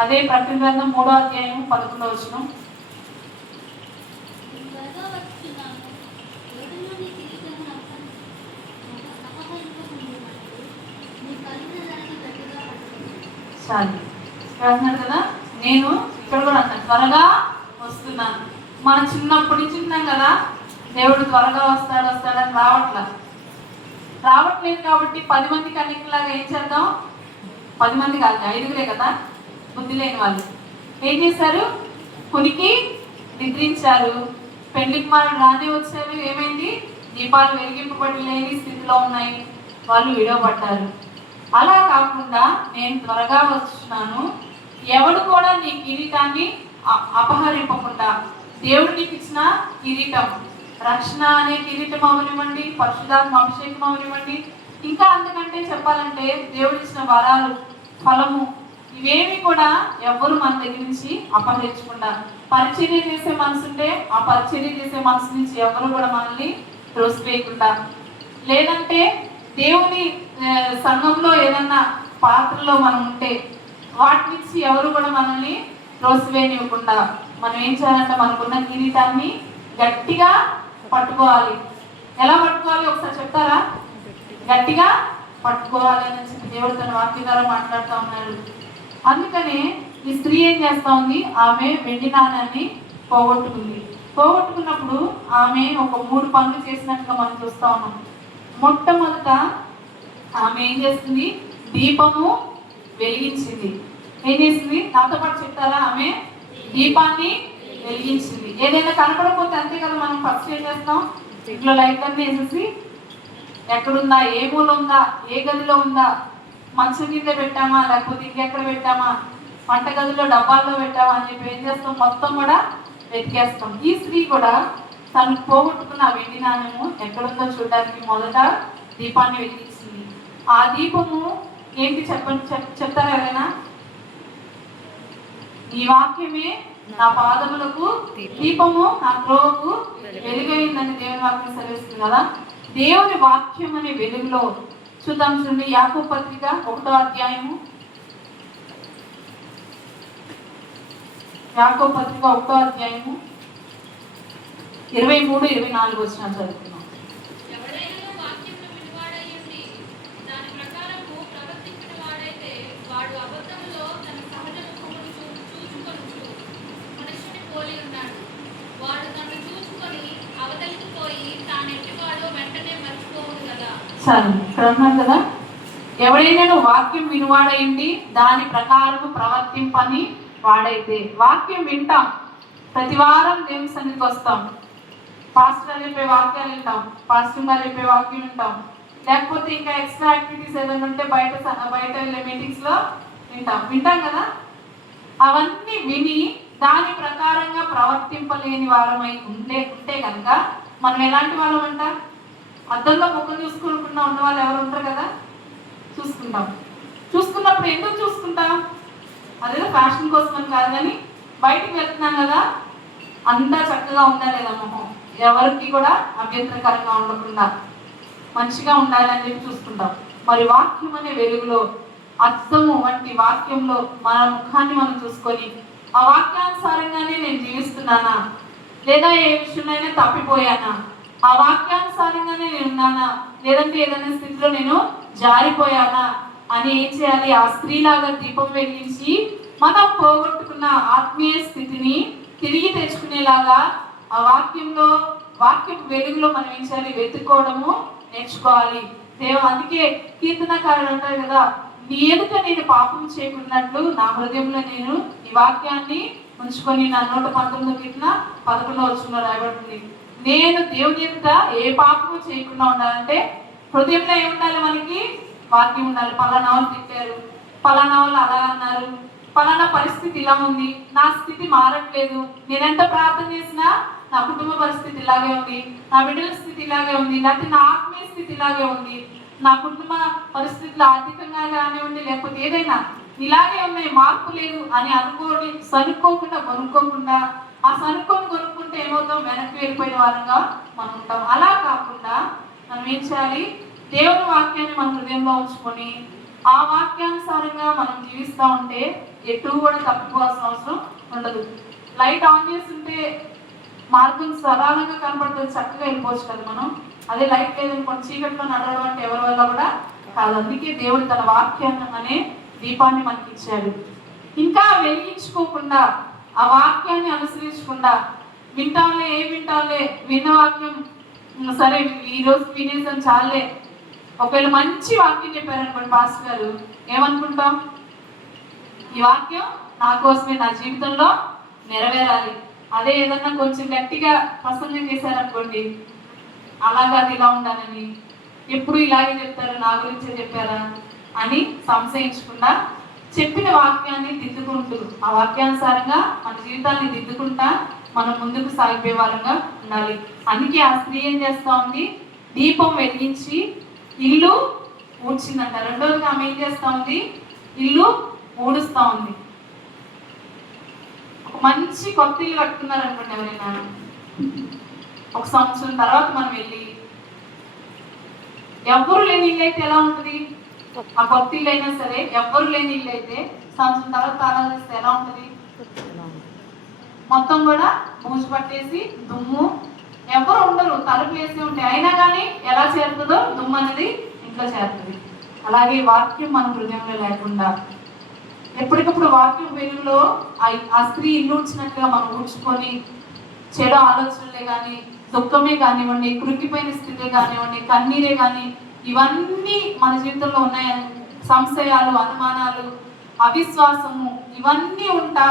అదే ప్రకటన గ్రంథం 3వ అధ్యాయం 11వ వచనం. చాలు అంటున్నాడు కదా, నేను ఇక్కడ కూడా అంటాను త్వరగా వస్తున్నాను. మనం చిన్నప్పటి నుంచి ఉన్నాం కదా, దేవుడు త్వరగా వస్తాడని రావట్లేదు కాబట్టి 10 మందికి అన్నిటిలాగా ఏం చేద్దాం? 10 మంది కాదు, 5గురే కదా బుద్ధి లేని వాళ్ళు. ఏం చేశారు? కునికి నిద్రించారు. పెళ్లికి మనం రానే వచ్చారు. ఏమైంది? దీపాలు వెలిగింపబడి లేని స్థితిలో ఉన్నాయి. వాళ్ళు విడవబడ్డారు. అలా కాకుండా నేను త్వరగా వస్తున్నాను, ఎవడు కూడా నీ కిరీటాన్ని అపహరింపకుండా, దేవుడు నీకు ఇచ్చిన కిరీటం, రక్షణ అనే కిరీటం అవనివ్వండి, పరిశుద్ధాత్మ అభిషేకం అవనివ్వండి, ఇంకా అంతకంటే చెప్పాలంటే దేవుడు ఇచ్చిన వరాలు, ఫలము, ఇవేమి కూడా ఎవరు మన దగ్గర నుంచి అపహరించకుండా, పరిచర్య చేసే మనసుంటే ఆ పరిచర్య చేసే మనసు నుంచి ఎవరు కూడా మనల్ని త్రోసివేయకుండా, లేదంటే దేవుని సంఘంలో ఏదన్నా పాత్రలో మనం ఉంటే వాటి నుంచి ఎవరు కూడా మనల్ని త్రోసివేయనివ్వకుండా మనం ఏం చేయాలంటే మనకున్న కిరీటాన్ని గట్టిగా పట్టుకోవాలి. ఎలా పట్టుకోవాలి ఒకసారి చెప్తారా? గట్టిగా పట్టుకోవాలి అని చెప్పి దేవుడు తన వాక్య ద్వారా మాట్లాడుతూ ఉన్నాడు. అందుకనే ఈ స్త్రీ ఏం చేస్తా ఉంది? ఆమె వెండి నాణాన్ని పోగొట్టుకున్నప్పుడు ఆమె ఒక 3 పనులు చేసినట్టుగా మనం చూస్తా ఉన్నాం. మొట్టమొదట ఆమె ఏం చేస్తుంది? దీపము వెలిగించింది. ఏం చేసింది? నాతో పాటు చెప్తారా? ఆమె దీపాన్ని వెలిగించింది. ఏదైనా కనపడకపోతే అంతే కదా, మనం ఫస్ట్ ఏం చేస్తాం? ఇంట్లో లైట్ అన్నీ వేసేసి ఎక్కడుందా, ఏ మూల ఉందా, ఏ గదిలో ఉందా, మంచం కింద పెట్టామా, లేకపోతే ఇంకెక్కడ పెట్టామా, వంట గదిలో డబ్బాల్లో పెట్టామా అని చెప్పి ఏం చేస్తాం? మొత్తం కూడా వెతికేస్తాం. ఈ స్త్రీ కూడా తను పోగొట్టుకున్న వెండి నాణ్యము ఎక్కడుందో చూడడానికి మొదట దీపాన్ని వెలిగించింది. ఆ దీపము ఏంటి చెప్తారా ఎవరైనా? ఈ వాక్యమే నా పాదములకు దీపము, నా త్రోవకు వెలుగైందని దేవుని వాక్యం సెలవిస్తుంది కదా. దేవుని వాక్యం అనే వెలుగులో చూద్దాం చూడండి. యాకోబు పత్రిక 1వ అధ్యాయము, యాకోబు పత్రిక 1వ అధ్యాయము 23-24 వచనాలు చదువుతున్నాం. సరే, ఇక్కడ ఉన్నారు కదా, ఎవడైనా వాక్యం వినువాడైంది దాని ప్రకారం ప్రవర్తింపని వాడైతే. వాక్యం వింటాం, ప్రతి వారం దేవుని సన్నిధికి వస్తాం, పాస్టర్ గారు చెప్పే వాక్యాలు వింటాం, పాస్టర్ గారు చెప్పే వాక్యం వింటాం, లేకపోతే ఇంకా ఎక్స్ట్రా యాక్టివిటీస్ ఏదైనా ఉంటే బయట వెళ్ళే మీటింగ్స్ లో వింటాం కదా. అవన్నీ విని దాని ప్రకారంగా ప్రవర్తింపలేని వారమై ఉంటే కనుక మనం ఎలాంటి వాళ్ళం అంట? అద్దంలో ముఖం చూసుకుంటున్నా ఉన్న వాళ్ళు ఎవరు ఉంటారు కదా, చూసుకున్నప్పుడు ఎందుకు చూసుకుంటాం? అదేదో ఫ్యాషన్ కోసం అని కాదు, కానీ బయటికి వెళ్తున్నాం కదా, అంతా చక్కగా ఉందా లేదా మొహం, ఎవరికి కూడా అభ్యంతరకరంగా ఉండకుండా మంచిగా ఉండాలని చెప్పి చూసుకుంటాం. మరి వాక్యం అనే వెలుగులో, అద్దము వంటి వాక్యంలో మన ముఖాన్ని మనం చూసుకొని ఆ వాక్యానుసారంగానే నేను జీవిస్తున్నానా, లేదా ఏ విషయంలో తప్పిపోయానా, ఆ వాక్యానుసారంగానే నేను ఉన్నానా, లేదంటే ఏదైనా స్థితిలో నేను జారిపోయానా అని ఏం చేయాలి? ఆ స్త్రీలాగా దీపం వెలిగించి మనం పోగొట్టుకున్న ఆత్మీయ స్థితిని తిరిగి తెచ్చుకునేలాగా ఆ వాక్యం వెలుగులో మనం ఏం చేయాలి? వెతుక్కోవడము నేర్చుకోవాలి. అందుకే కీర్తనకారుడు అంటారు కదా, నీ ఎదుట నేను పాపం చేయకున్నట్లు నా హృదయంలో నేను ఈ వాక్యాన్ని ఉంచుకొని, నా 119:11 రాయబడుతుంది. నేను దేవుని ఎదుట ఏ పాపము చేయకుండా ఉండాలంటే హృదయంలో ఏముండాలి? మనకి వాక్యం ఉండాలి. పలానా వాళ్ళు తిట్టారు, పలానా వాళ్ళు అలా అన్నారు, పలానా పరిస్థితి ఇలా ఉంది, నా స్థితి మారట్లేదు, నేనెంత ప్రార్థన చేసినా నా కుటుంబ పరిస్థితి ఇలాగే ఉంది, నా బిడ్డల స్థితి ఇలాగే ఉంది, లేకపోతే నా ఆత్మీయ స్థితి ఇలాగే ఉంది, నా కుటుంబ పరిస్థితులు ఆర్థికంగా కానివ్వండి, లేకపోతే ఏదైనా ఇలాగే ఉన్నాయి, మార్పు లేదు అని అనుకోని కొనుక్కోకుండా ఆ కొనుక్కుంటే ఏమవుతాం? వెనక్కి వెళ్ళిపోయిన వారంగా మనం ఉంటాం. అలా కాకుండా మనం ఏం చేయాలి? దేవుని వాక్యాన్ని మన హృదయంలో ఉంచుకొని ఆ వాక్యానుసారంగా మనం జీవిస్తూ ఉంటే ఎటు కూడా తప్పుకోవాల్సిన అవసరం ఉండదు. లైట్ ఆన్ చేస్తుంటే మార్గం సరళంగా కనపడుతుంది, చక్కగా వెళ్ళిపోవచ్చు కదా మనం. అదే లైట్ లేదనుకోండి, చీకట్లో నడవడం అంటే ఎవరి వల్ల కూడా కాదు. అందుకే దేవుడు తన వాక్యాన్ని అనే దీపాన్ని మనకి ఇచ్చాడు. ఇంకా వెలిగించుకోకుండా, ఆ వాక్యాన్ని అనుసరించకుండా, వింటాంలే విన్న వాక్యం సరే ఈరోజు వినేసాం చాలే. ఒకవేళ మంచి వాక్యం చెప్పారనుకోండి పాస్టర్ గారు, ఏమనుకుంటాం? ఈ వాక్యం నా కోసమే, నా జీవితంలో నెరవేరాలి. అదే ఏదన్నా కొంచెం గట్టిగా ప్రసంగం చేశారనుకోండి, అలాగా అది ఇలా ఉండాలని, ఎప్పుడు ఇలాగే చెప్తారు, నా గురించే చెప్పారా అని సంశయించకుండా చెప్పిన వాక్యాన్ని దిద్దుకుంటూ, ఆ వాక్యానుసారంగా మన జీవితాన్ని దిద్దుకుంటా మనం ముందుకు సాగిపోయే వారంగా ఉండాలి. అందుకే ఆ స్త్రీ ఏం చేస్తా ఉంది? దీపం వెలిగించి ఇల్లు ఊడ్చిందంట. రెండోదిగా ఆమె ఏం చేస్తా ఉంది? ఇల్లు ఊడుస్తా ఉంది. ఒక మంచి కొత్త ఇల్లు కట్టుకున్నారు అనుకోండి ఎవరైనా, ఒక సంవత్సరం తర్వాత మనం వెళ్ళి, ఎవ్వరు లేని ఇల్లు అయితే ఎలా ఉంటుంది? ఆ కొత్త ఇల్లు అయినా సరే ఎవ్వరు లేని ఇల్లు అయితే సంవత్సరం తర్వాత తాళాలు చేస్తే ఎలా ఉంటుంది? మొత్తం కూడా బూజు పట్టేసి దుమ్ము, ఎవరు ఉండరు, తలుపులు వేసి ఉంటాయి. అయినా కానీ ఎలా చేరుతుందో దుమ్ము అనేది ఇంట్లో చేరుతుంది. అలాగే వాక్యం మన హృదయంలో లేకుండా ఎప్పటికప్పుడు వాక్యం వెలుగులో ఆ స్త్రీ ఇల్లు ఊడ్చినట్టుగా మనం ఊడ్చుకొని చెడు ఆలోచనలే కానీ, దుఃఖమే కానివ్వండి, కృంగిపోయిన స్థితే కానివ్వండి, కన్నీరే కానీ, ఇవన్నీ మన జీవితంలో ఉన్నాయని, సంశయాలు, అనుమానాలు, అవిశ్వాసము, ఇవన్నీ ఉంటా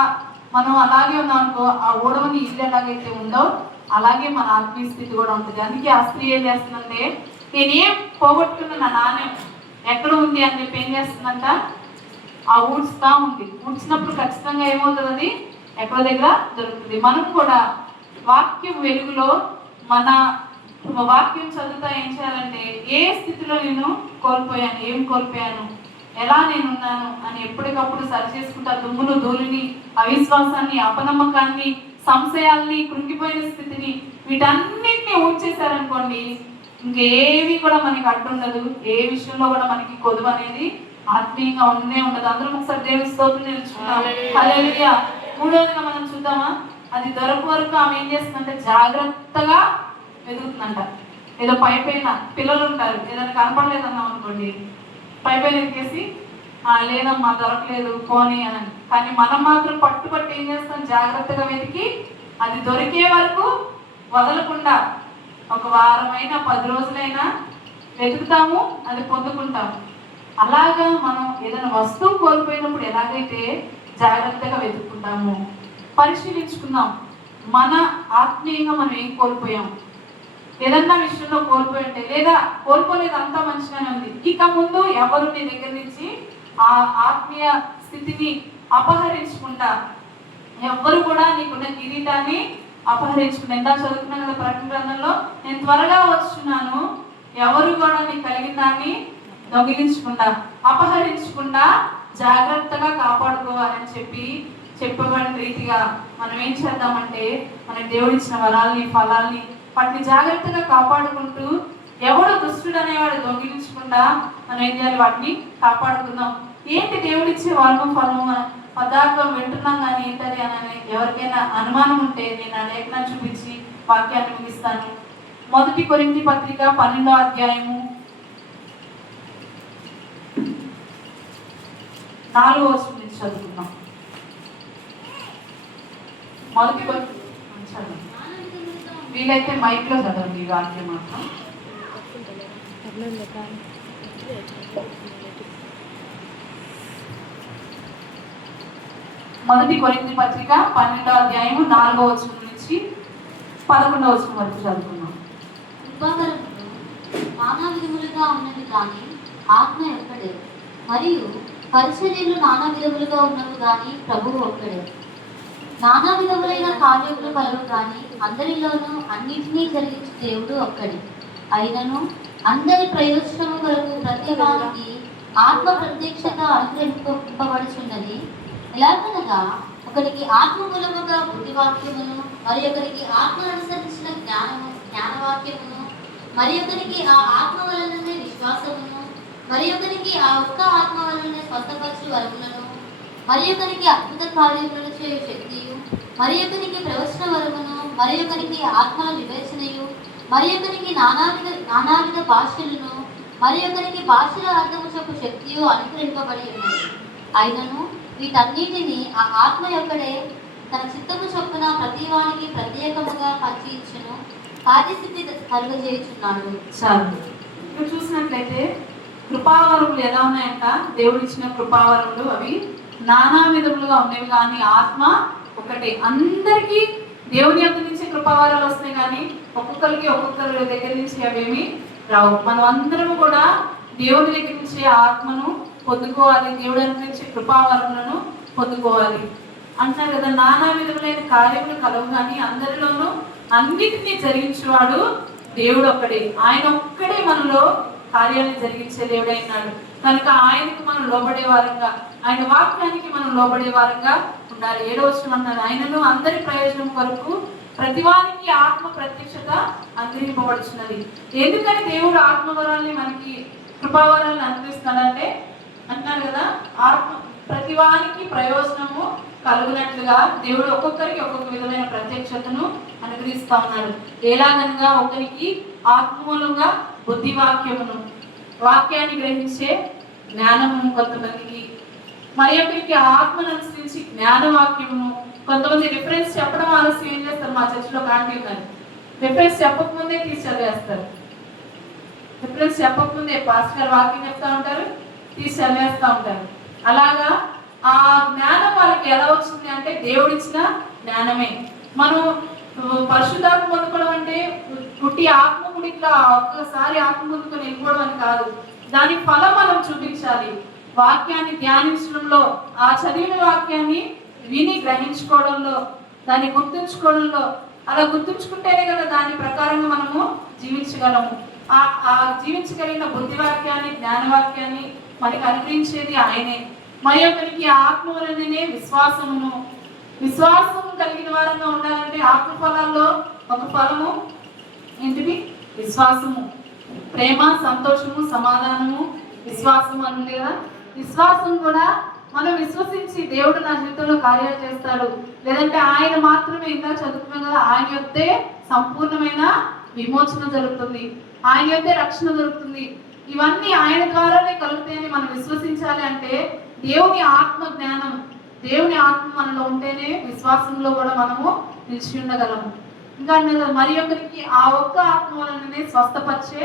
మనం అలాగే ఉన్నాం అనుకో, ఆ ఊడవని ఇల్లు ఎలాగైతే ఉందో అలాగే మన ఆత్మీయ స్థితి కూడా ఉంటుంది. అందుకే ఆ స్త్రీ ఏం చేస్తుందంటే, నేనేం పోగొట్టుకున్న నా నాణ్యం ఎక్కడ ఉంది అని చెప్పి ఏం చేస్తుందంట? ఆ ఊడ్చుతా ఉంది. ఊడ్చినప్పుడు ఖచ్చితంగా ఏమవుతుంది? అది ఎక్కడో దగ్గర దొరుకుతుంది. మనం కూడా వాక్యం వెలుగులో మన వాక్యం చదువుతా ఏం చేయాలంటే, ఏ స్థితిలో నేను కోల్పోయాను, ఏం కోల్పోయాను, ఎలా నేనున్నాను అని ఎప్పటికప్పుడు సరి చేసుకుంటా దుమ్మును, ధూళిని, అవిశ్వాసాన్ని, అపనమ్మకాన్ని, సంశయాల్ని, కృంగిపోయిన స్థితిని, వీటన్నిటిని ఊడ్చేశారనుకోండి, ఇంకేవి కూడా మనకి అడ్డుండదు. ఏ విషయంలో కూడా మనకి కొదువు అనేది ఆత్మీయంగా ఉండదు. అందరం ఒకసారి దేవుని స్తోత్రం నేర్చుకున్నాం. హల్లెలూయా. మూడవదిగా మనం చూద్దామా? అది దొరక వరకు ఆమె ఏం చేస్తుందంటే జాగ్రత్తగా వెతుకుతుందంట. ఏదో పైపైన పిల్లలు ఉంటారు, ఏదైనా కనపడలేదన్నాం అనుకోండి, పైపైన ఎక్కేసి లేదమ్మా దొరకలేదు పోనీ అని. కానీ మనం మాత్రం పట్టుబట్టి ఏం చేస్తాం? జాగ్రత్తగా వెతికి అది దొరికే వరకు వదలకుండా ఒక వారమైనా 10 రోజులైనా వెతుకుతాము, అది పొందుకుంటాము. అలాగా మనం ఏదైనా వస్తువు కోల్పోయినప్పుడు ఎలాగైతే జాగ్రత్తగా వెతుక్కుంటాము, పరిశీలించుకుందాం మన ఆత్మీయంగా మనం ఏం కోల్పోయాం. ఏదన్నా విషయంలో కోల్పోయి ఉంటే, లేదా కోల్పోలేదు అంతా మంచిగానే ఉంది, ఇక ముందు ఎవరు నీ దగ్గర నుంచి ఆ ఆత్మీయ స్థితిని అపహరించుకుంటా, ఎవ్వరు కూడా నీకున్న కిరీటాన్ని అపహరించుకుంటా. ఎంత చదువుకున్నాం కదా ప్రకటన గ్రంథంలో, నేను త్వరగా వచ్చున్నాను, ఎవరు కూడా నీకు కలిగిన దాన్ని దొంగిలించకుండా, అపహరించకుండా జాగ్రత్తగా కాపాడుకోవాలని చెప్పబడిన రీతిగా మనం ఏం చేద్దామంటే, మనకి దేవుడిచ్చిన వరాల్ని, ఫలాల్ని వాటిని జాగ్రత్తగా కాపాడుకుంటూ, ఎవడు దుష్టుడు అనేవాడు దొంగిలించకుండా మనం ఏం చేయాలి? వాటిని కాపాడుకుందాం. ఏంటి దేవుడిచ్చే వరము, ఫలము పదార్థం వింటున్నాం కానీ ఏంటది అని ఎవరికైనా అనుమానం ఉంటే నేను ఆ లేఖనాన్ని చూపించి వాక్యాన్ని ముగిస్తాను. 1 కొరింథీ పత్రిక 12వ అధ్యాయము 4వ వచనం నుంచి చదువుకుందాం. 1 కొరింథీ వీలైతే మైక్ లో చదవండి ఈ వాక్యం మాత్రం. 1 కొరింథీ పత్రిక 12వ అధ్యాయము 4వ వచనం నుంచి 11వ వచనం వరకు చదువుకున్నాం. నానా విధములుగా ఉన్నది కానీ ఆత్మ ఒక్కడే, మరియు పరిచర్యలు నానా విధములుగా ఉన్నవి కానీ ప్రభువు ఒక్కడే. నానా విధములైన కార్యములు కలవు కానీ అందరిలోనూ అన్నిటినీ జరిగించే దేవుడు ఒక్కడే. అయినను అందరి ప్రయోజనము కొరకు ప్రతి వారికి ఆత్మ ప్రత్యక్షత అనుగ్రహింపబడుచున్నది. ఎలాగనగా ఒకరికి ఆత్మ మూలముగా బుద్ధివాక్యమును, మరి ఒకరికి ఆత్మను అనుసరించిన జ్ఞానవాక్యమును, మరి ఒకరికి ఆ ఆత్మ వలననే విశ్వాసమును, మరి ఒకరికి ఆ ఒక్క ఆత్మ వలననే స్వస్థపరచు వరములను, మరి ఒకరికి అద్భుత కార్యములను చేయు శక్తియు, మరి ఒకరికి ప్రవచన వరమును, మరి ఒకరికి ఆత్మల వివేచనయు, మరి ఒకరికి నానావిధ భాషలను, మరి ఒకరికి భాషల అర్థము చెప్పు శక్తియు అనుగ్రహింపబడి ఉన్నది. అయినను వీటన్నిటిని ఆ ఆత్మ యొక్కడే తన చిత్తము చొప్పున ప్రతి వానికి ప్రత్యేకముగా పంచి ఇచ్చును, కార్యసిద్ధి కలుగజేయుచున్నాడు. చాలు. ఇక్కడ చూసినట్లయితే కృపావరములు ఎలా ఉన్నాయంట? దేవుడు ఇచ్చిన కృపావరములు అవి నానా విధములుగా ఉన్నవి కానీ ఆత్మ ఒకటే. అందరికీ దేవుని యొక్క నుంచి కృపావరాలు వస్తాయి కానీ ఒక్కొక్కరి దగ్గర నుంచి అవేమి రావు. మనం అందరం కూడా దేవుని దగ్గర నుంచి ఆత్మను పొందుకోవాలి, దేవుడి నుంచి కృపావరములను పొందుకోవాలి అంటున్నారు కదా. నానా విధములైన కార్యములు కలవు కానీ అందరిలోనూ అన్నిటినీ జరిగించేవాడు దేవుడు ఒక్కడే. ఆయన ఒక్కడే మనలో కార్యాన్ని జరిగించే దేవుడైనాడు కనుక ఆయనకు మనం లోబడే వారంగా, ఆయన వాక్యానికి మనం లోబడే వారంగా ఉండాలి. 7వ వచనం అన్నారు, ఆయనను అందరి ప్రయోజనం వరకు ప్రతివానికి ఆత్మ ప్రత్యక్షత అనుగ్రహింపబడుచున్నది. ఎందుకని దేవుడు ఆత్మవరాల్ని మనకి కృపావరాలను అనుగ్రహిస్తాడంటే అంటున్నారు కదా, ఆత్మ ప్రతివానికి ప్రయోజనము కలుగునట్లుగా దేవుడు ఒక్కొక్కరికి ఒక్కొక్క విధమైన ప్రత్యక్షతను అనుగ్రహిస్తా ఉన్నాడు. ఎలాగనగా ఒకరికి ఆత్మూలంగా బుద్ధివాక్యమును, వాక్యాన్ని గ్రహించే జ్ఞానము కొంతమందికి, మరి ఒకరికి ఆత్మను అనుసరించి జ్ఞానవాక్యమును. కొంతమంది రిఫరెన్స్ చెప్పడం ఆలస్యం ఏం చేస్తారు, మా చర్చిలో కాంటీ ఉన్నారు, రిఫరెన్స్ చెప్పకముందే తీసి చదివేస్తారు. రిఫరెన్స్ చెప్పకముందే పాస్టర్ గారు వాక్యం చెప్తా ఉంటారు, తీసి చదివేస్తూ ఉంటారు. అలాగా ఆ జ్ఞానం వాళ్ళకి ఎలా వచ్చింది అంటే దేవుడిచ్చిన జ్ఞానమే. మనం పరిశుద్ధాత్మ పొందుకోవడం అంటే పుట్టి ఆత్మ గుడిలో ఒక్కసారి ఆత్మ పొందుకొని వెళ్ళిపోవడం అని కాదు. దాని ఫలం మనం చూపించాలి. వాక్యాన్ని ధ్యానించడంలో, ఆ చదివిన వాక్యాన్ని విని గ్రహించుకోవడంలో, దాన్ని గుర్తుంచుకోవడంలో, అలా గుర్తుంచుకుంటేనే కదా దాని ప్రకారంగా మనము జీవించగలము. ఆ జీవించగలిగిన బుద్ధివాక్యాన్ని, జ్ఞానవాక్యాన్ని మనకి అనుగ్రహించేది ఆయనే. మరి ఒకరికి ఆత్మ వలననే విశ్వాసమును, విశ్వాసం కలిగిన వారంగా ఉండాలంటే ఆత్మ ఫలాల్లో ఒక ఫలము ఏంటిది? విశ్వాసము. ప్రేమ, సంతోషము, సమాధానము, విశ్వాసము అని కదా. విశ్వాసం కూడా మనం విశ్వసించి దేవుడు నా జీవితంలో కార్యాలు చేస్తాడు, లేదంటే ఆయన మాత్రమే, ఇందాక చదువుకున్నాం కదా, ఆయన యొద్దే సంపూర్ణమైన విమోచన జరుగుతుంది, ఆయన యొద్దే రక్షణ దొరుకుతుంది, ఇవన్నీ ఆయన ద్వారానే కలుగుతాయని మనం విశ్వసించాలి. అంటే దేవుని ఆత్మ జ్ఞానం, దేవుని ఆత్మ మనలో ఉంటేనే విశ్వాసంలో కూడా మనము నిలిచి ఉండగలము. ఇంకా మరి ఒకరికి ఆ ఒక్క ఆత్మ వలననే స్వస్థపరిచే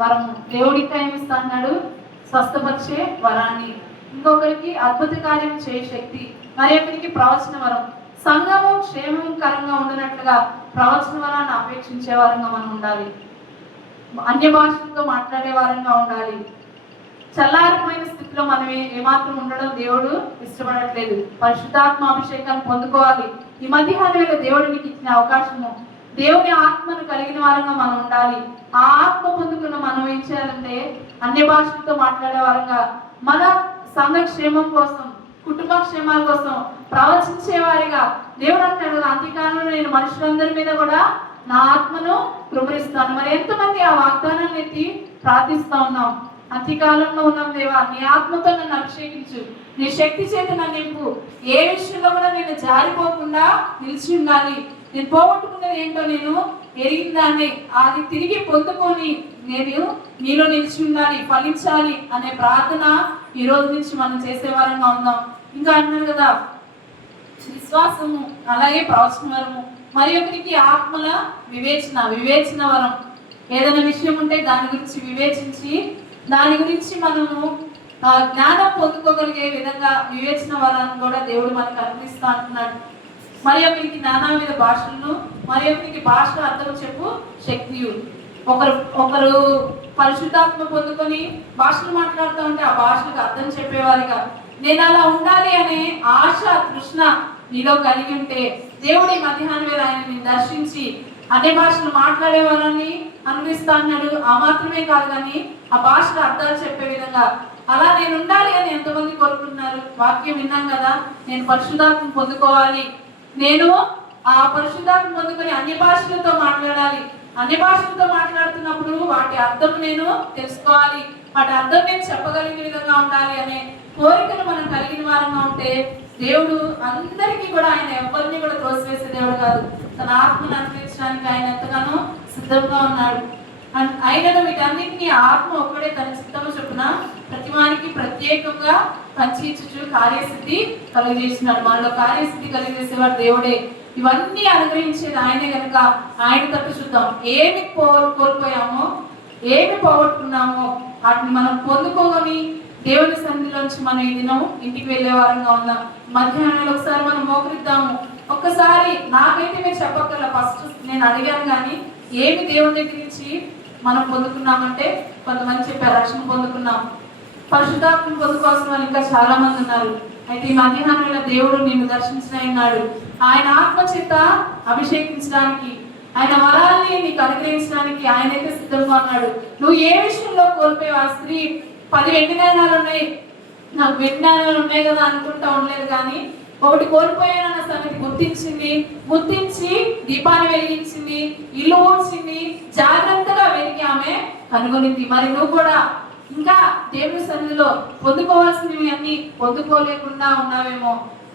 వరము. దేవుడికి ఏమిస్తా అన్నాడు? స్వస్థపరిచే వరాన్ని. ఇంకొకరికి అద్భుత కార్యం చేయ శక్తి, మరి ఒకరికి ప్రవచన వరం. సంఘము క్షేమకరంగా ఉండనట్లుగా ప్రవచన వరాన్ని అపేక్షించే వారంగా మనం ఉండాలి. అన్య భాషలతో మాట్లాడే వారంగా ఉండాలి. చల్లారిపోయిన స్థితిలో మనం ఏమాత్రం ఉండడం దేవుడు ఇష్టపడట్లేదు. పరిశుద్ధాత్మ అభిషేకాన్ని పొందుకోవాలి. ఈ మధ్యాహ్నంలో దేవుడు మీకు ఇచ్చిన అవకాశము. దేవుని ఆత్మను కలిగిన వారంగా మనం ఉండాలి. ఆ ఆత్మ పొందుకున్న మనం ఏం చేయాలంటే అన్య భాషలతో మాట్లాడే వారంగా, మన సంఘ క్షేమం కోసం, కుటుంబ క్షేమాల కోసం ప్రవచించే వారిగా. దేవుడు అంటాడు, అంత్యకాలంలో నేను మనుషులందరి మీద కూడా నా ఆత్మను కృపరిస్తాను. మరి ఎంతమంది ఆ వాగ్దానాన్ని ఎత్తి ప్రార్థిస్తా ఉన్నాం? అతి కాలంలో ఉన్నాం దేవా. నీ ఆత్మతో నన్ను అభిషేకించు, నీ శక్తి చేత నన్ను నింపు. ఏ విషయంలో కూడా నేను జారిపోకుండా నిలిచి ఉండాలి. నేను పోగొట్టుకున్నది ఏంటో నేను ఎరిగిందాన్ని అది తిరిగి పొందుకొని నేను నీలో నిలిచి ఉండాలి, ఫలించాలి అనే ప్రార్థన ఈ రోజు నుంచి మనం చేసేవారంగా ఉందాం. ఇంకా అంటున్నారు కదా, విశ్వాసము, అలాగే ప్రవచన వరము, మరి ఒకరికి ఆత్మల వివేచన వరం. ఏదైనా విషయం ఉంటే దాని గురించి వివేచించి దాని గురించి మనము జ్ఞానం పొందుకోగలిగే విధంగా వివేచన వరాన్ని కూడా దేవుడు మనకు అనుగ్రహిస్తా అంటున్నాడు. మరి ఒకరికి నానావిధ భాషలను, మరి ఒకరికి భాష అర్థం చెప్పు శక్తియు. ఒకరు పరిశుద్ధాత్మ పొందుకొని భాషలు మాట్లాడుతూ ఉంటే ఆ భాషలకు అర్థం చెప్పేవారిగా నేను అలా ఉండాలి అనే ఆశ తృష్ణ నీలో కలిగి ఉంటే దేవుడి మధ్యాహ్నం వేళ ఆయనని దర్శించి అనే భాషలు మాట్లాడే వాళ్ళని అనుగ్రహిస్తా అన్నాడు. ఆ మాత్రమే కాదు కానీ ఆ భాషకు అర్థాలు చెప్పే విధంగా అలా నేను ఉండాలి అని ఎంతమంది కోరుకుంటున్నారు? వాక్యం విన్నాం కదా, నేను పరిశుద్ధాత్మ పొందుకోవాలి, నేను ఆ పరిశుద్ధాత్మ పొందుకొని అన్ని భాషలతో మాట్లాడాలి, అన్ని భాషలతో మాట్లాడుతున్నప్పుడు వాటి అర్థం నేను తెలుసుకోవాలి, వాటి అర్థం నేను చెప్పగలిగిన విధంగా ఉండాలి అనే కోరికను మనం కలిగిన వారంగా ఉంటే దేవుడు అందరికీ కూడా, ఆయన ఎవరిని కూడా తోసివేసే దేవుడు కాదు. తన ఆత్మను అనుగ్రహించడానికి ఆయన ఎంతగానో సిద్ధంగా ఉన్నాడు. అయినను వీటన్నింటినీ ఆత్మ ఒక్కడే తన చిత్తము చొప్పున ప్రతివానికి ప్రత్యేకంగా పంచించు కార్యసిద్ధి కలిగజేస్తున్నాడు. మనలో కార్యసిద్ధి కలిగజేసేవాడు దేవుడే. ఇవన్నీ అనుగ్రహించేది ఆయనే కనుక ఆయన తట్టు చూద్దాం. ఏమి కోల్పోయామో, ఏమి పోగొట్టుకున్నామో వాటిని మనం పొందుకోగని దేవుని సన్నిధిలోంచి మనం ఈ దినం ఇంటికి వెళ్ళే వారంగా ఉన్నాం. మధ్యాహ్నంలో ఒకసారి మనం మోకరిద్దాము. ఒక్కసారి నాకైతే మీరు చెప్పక్కర్లా, ఫస్ట్ నేను అడిగాను కానీ ఏమి దేవుని దగ్గర నుంచి మనం పొందుకున్నామంటే కొంతమంది చెప్పారు రక్షణ పొందుకున్నాం, పరిశుద్ధాత్మను పొందుకోవాల్సిన వాళ్ళు ఇంకా చాలా మంది ఉన్నారు. అయితే ఈ మధ్యాహ్నంలో దేవుడు నిన్ను దర్శించనాడు. ఆయన ఆత్మ చేత అభిషేకించడానికి, ఆయన వరాల్ని నీకు అనుగ్రహించడానికి ఆయనైతే సిద్ధంగా ఉన్నాడు. నువ్వు ఏ విషయంలో కోల్పోయావు? ఆ స్త్రీ 10 వెండి నాణాలు ఉన్నాయి, నాకు వెండి నాణాలు ఉన్నాయి కదా అనుకుంటా ఉండలేదు, కానీ ఒకటి కోల్పోయానన్న సంగతి గుర్తించి దీపాన్ని వెలిగించింది, ఇల్లు ఊడ్చింది, జాగ్రత్తగా వెలిగి ఆమె కనుగొనింది. మరి నువ్వు కూడా ఇంకా దేవుని సన్నిధిలో పొందుకోవాల్సినవి అన్ని పొందుకోలేకుండా ఉన్నావేమో.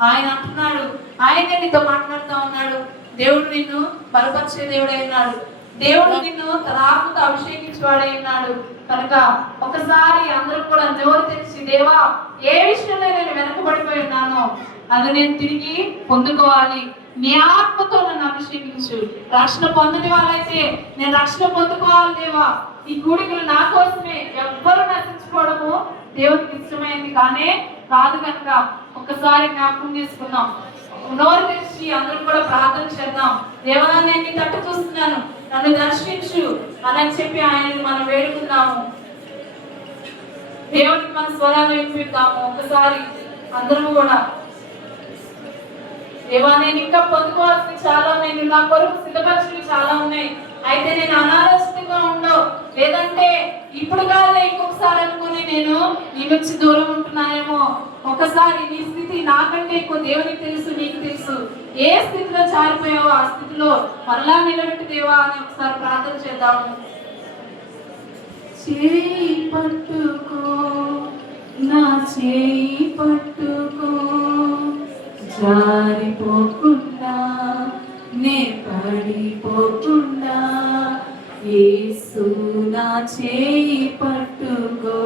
ఆయన అంటున్నాడు, ఆయనే నీతో మాట్లాడుతూ ఉన్నాడు. దేవుడు నిన్ను బలపరిచే దేవుడై ఉన్నాడు. దేవుడు నిన్ను తన ఆత్మతో అభిషేకించేవాడై ఉన్నాడు. కనుక ఒకసారి అందరూ కూడా నోరు తెచ్చి, దేవా ఏ విషయంలో నేను వెనకబడిపోయి ఉన్నానో అది నేను తిరిగి పొందుకోవాలి, నీ ఆత్మతో నన్ను అభిషేకించు. రక్షణ పొందని వాళ్ళైతే నేను రక్షణ పొందుకోవాలి దేవా, ఈ కూడికలు నా కోసమే, ఎవ్వరు నశించుకోవడము దేవునికి ఇష్టమైంది కానీ కాదు. కనుక ఒక్కసారి జ్ఞాపకం చేసుకుందాం, నోరు తెచ్చి అందరం కూడా ప్రార్థన చేద్దాం. దేవా నేను నీ తట్టు చూస్తున్నాను, నన్ను దర్శించు అని చెప్పి ఆయనని మనం వేడుకుందాము. దేవునికి మన స్వరాన్ని వినిపిద్దాము. ఒకసారి అందరము కూడా, దేవా నేను ఇంకా పొందుకోవాల్సినవి చాలా ఉన్నాయి, నువ్వు నా కొరకు సిద్ధపరిచినవి చాలా ఉన్నాయి. అయితే నేను అనాలోచితంగా ఉండవు, లేదంటే ఇప్పుడు కాదు ఇంకొకసారి అనుకుని నేను నీ నుంచి దూరం ఉంటున్నానేమో. ఒకసారి నీ స్థితి నాకంటే ఎక్కువ దేవునికి తెలుసు, నీకు తెలుసు. ఏ స్థితిలో జారిపోయావో ఆ స్థితిలో మరలా నిలబెట్టి దేవా అని ఒకసారి ప్రార్థన చేద్దాము. చేయి పట్టుకో, నా చేయి పట్టుకో, జారిపోకుండా నే పడిపోకుండా, యేసు నా చేయి పట్టుకో,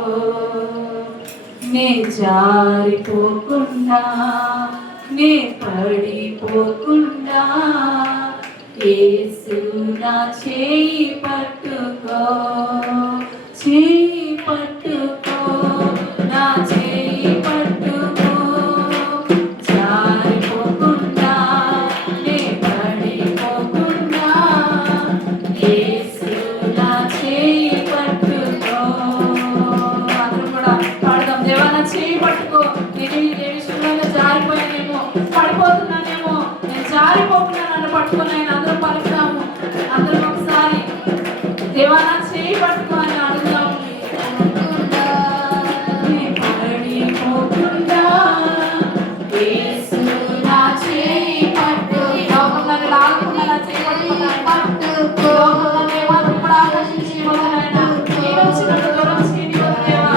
నే జారిపోకుండా నే పడిపోకుండా, యేసు నా చేయి పట్టుకో, చేయి పట్టుకో, నా చేయి పట్టుకో, జారిపోకుండా నే పడిపోకుండా, యేసు నా చేయి పట్టుకో. అందరూ కూడా పాడదాం, దేవా నా చేయి పట్టుకో. నేను ఏ విషయంలో జారిపోయానేమో, పడిపోతున్నానేమో, నేను జారిపోకుండా నన్ను పట్టుకుని ఆయన అందరూ పలుకుతాము. అందరం ఒకసారి దేవా నా చేయి పట్టుకో అని అడుగుదాము. పడిపోకుండా యేసు నా చేయి పట్టుకో, లోకంలోని లాగకుండా నా చేయి పట్టుకో, లోకంలోని ఏమాత్రం కూడా ఆకర్షించి ఇవ్వదు నాయనా, నీ నుంచి నన్ను దూరం చేయనివ్వదు దేవా.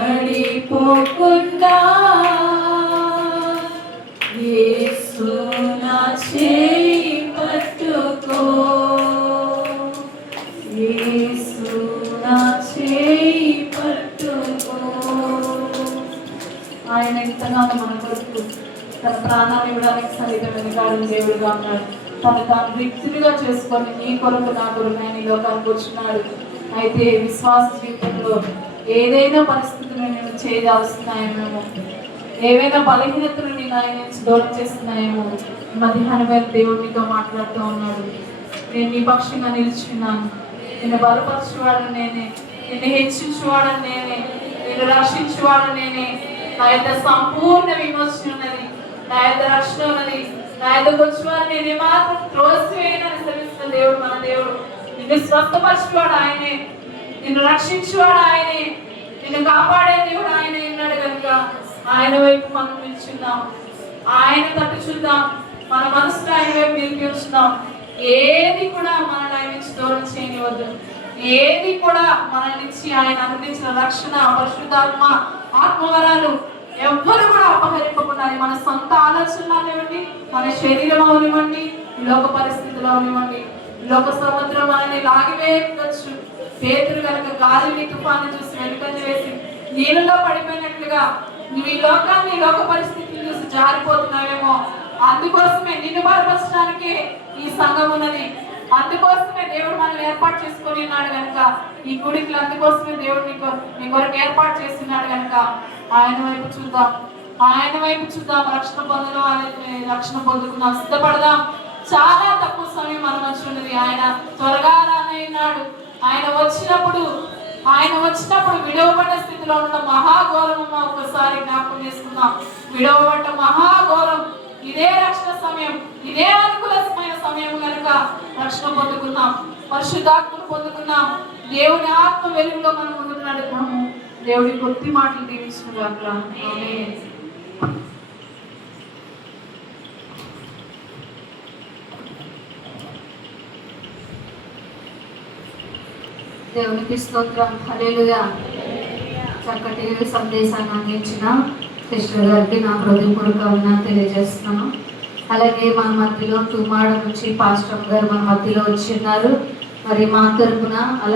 పడిపోకుండా యేసు నా చేయి పట్టుకో, యేసు నా చేయి పట్టుకో. ఆయన ఎంతగానో మన కొరకు తన ప్రాణాన్ని ఇవ్వడానికి సరిగ్గా వెనుకాడిన దేవుడుగా ఉన్నాడు. తాను వ్యక్తిగా చేసుకొని నీ కొరకు నా కొరకు ఆయన ఈ లోకానికి వచ్చినాడు. అయితే విశ్వాస జీవితంలో ఏదైనా పరిస్థితులు నేను చేయవలస్తున్నాయేమో, ఏవైనా బలహీనతలు నేను ఆయన నుంచి దూరం చేస్తున్నాయేమో, మధ్యాహ్నం వేళ దేవుడు నీతో మాట్లాడుతూ ఉన్నాడు. నేను నీ పక్షంగా నిలిచున్నాను, నిన్ను బలపరచువాడు నేనే, నిన్ను హెచ్చించువాడు నేనే, నిన్ను రక్షించువాడు నేనే. నా యొక్క సంపూర్ణ విమోచన ఉన్నది, నా యొక్క రక్షణ ఉన్నది. నా యొక్క వచ్చేవారు నేను ఏమాత్రం త్రోసివేయనని శ్రమిస్తున్న దేవుడు మన దేవుడు. నిన్ను స్వస్థపరచువాడు ఆయనే, నిన్ను రక్షించువాడు ఆయనే, నిన్ను కాపాడే దేవుడు ఆయనే ఉన్నాడు కనుక ఆయన వైపు మనం నిల్చుందాం, ఆయన తట్టు చూద్దాం, మన మనసులో ఆయన వైపు నిలిపి ఉంచుదాం. ఏది కూడా మనల్ని ఆయన నుంచి దూరం చేయనివద్దు. ఏది కూడా మన నుంచి ఆయన అందించిన రక్షణ, పరిశుద్ధాత్మ, ఆత్మవరాలు ఎవ్వరు కూడా అపహరింపకుండా మన సొంత ఆలోచనలు అవనివ్వండి, మన శరీరం అవనివ్వండి, లోక పరిస్థితులు అవనివ్వండి, లోక సముద్రం మనల్ని లాగివేయవచ్చు. పేతురు కనుక గాలిని తుఫాను చూసి వెనుకంజ వేసి నీళ్ళలో పడిపోయినట్లుగా నువ్వు ఈ లోకాన్ని, లోక పరిస్థితులు చూసి జారిపోతున్నావేమో. అందుకోసమే నిన్ను బలపరచడానికి ఈ సంఘం ఉన్నది. అందుకోసమే దేవుడు మనల్ని ఏర్పాటు చేసుకొని ఉన్నాడు కనుక ఈ గుడికి, అందుకోసమే దేవుడు నీ కొరకు ఏర్పాటు చేస్తున్నాడు కనుక ఆయన వైపు చూద్దాం, ఆయన వైపు చూద్దాం. రక్షణ పొందుకున్నాం, సిద్ధపడదాం. చాలా తక్కువ సమయం మన మధ్య ఉన్నది. ఆయన త్వరగా రానయ్యాడు. ఆయన వచ్చినప్పుడు విడవబడ్డ స్థితిలో ఉన్న మహాఘోరము ఒకసారి జ్ఞాపకం చేసుకుందాం. విడవబడ్డ మహాఘోరం ఇదే రక్షణ సమయం, ఇదే అనుకూలమైన సమయం కనుక రక్షణ పొందుకున్నాం, పరిశుద్ధాత్మను పొందుకున్నాం. దేవుని ఆత్మ వెలుగులో మనం ముందుకు నడుపుతాము. దేవుడి కొద్ది మాటలు దీవించుగాక. ఆమేన్. దేవునికి స్తోత్రం. హల్లెలూయా. చక్కటి సందేశాన్ని అందించిన సిస్టర్ గారికి నా హృదయపూర్వక వందనాలు తెలియజేస్తున్నాను. అలాగే మన మధ్యలో తుమ్మాడ నుంచి పాస్టర్ గారు మన మధ్యలో వచ్చి ఉన్నారు. మరి మా తరపున అలాగే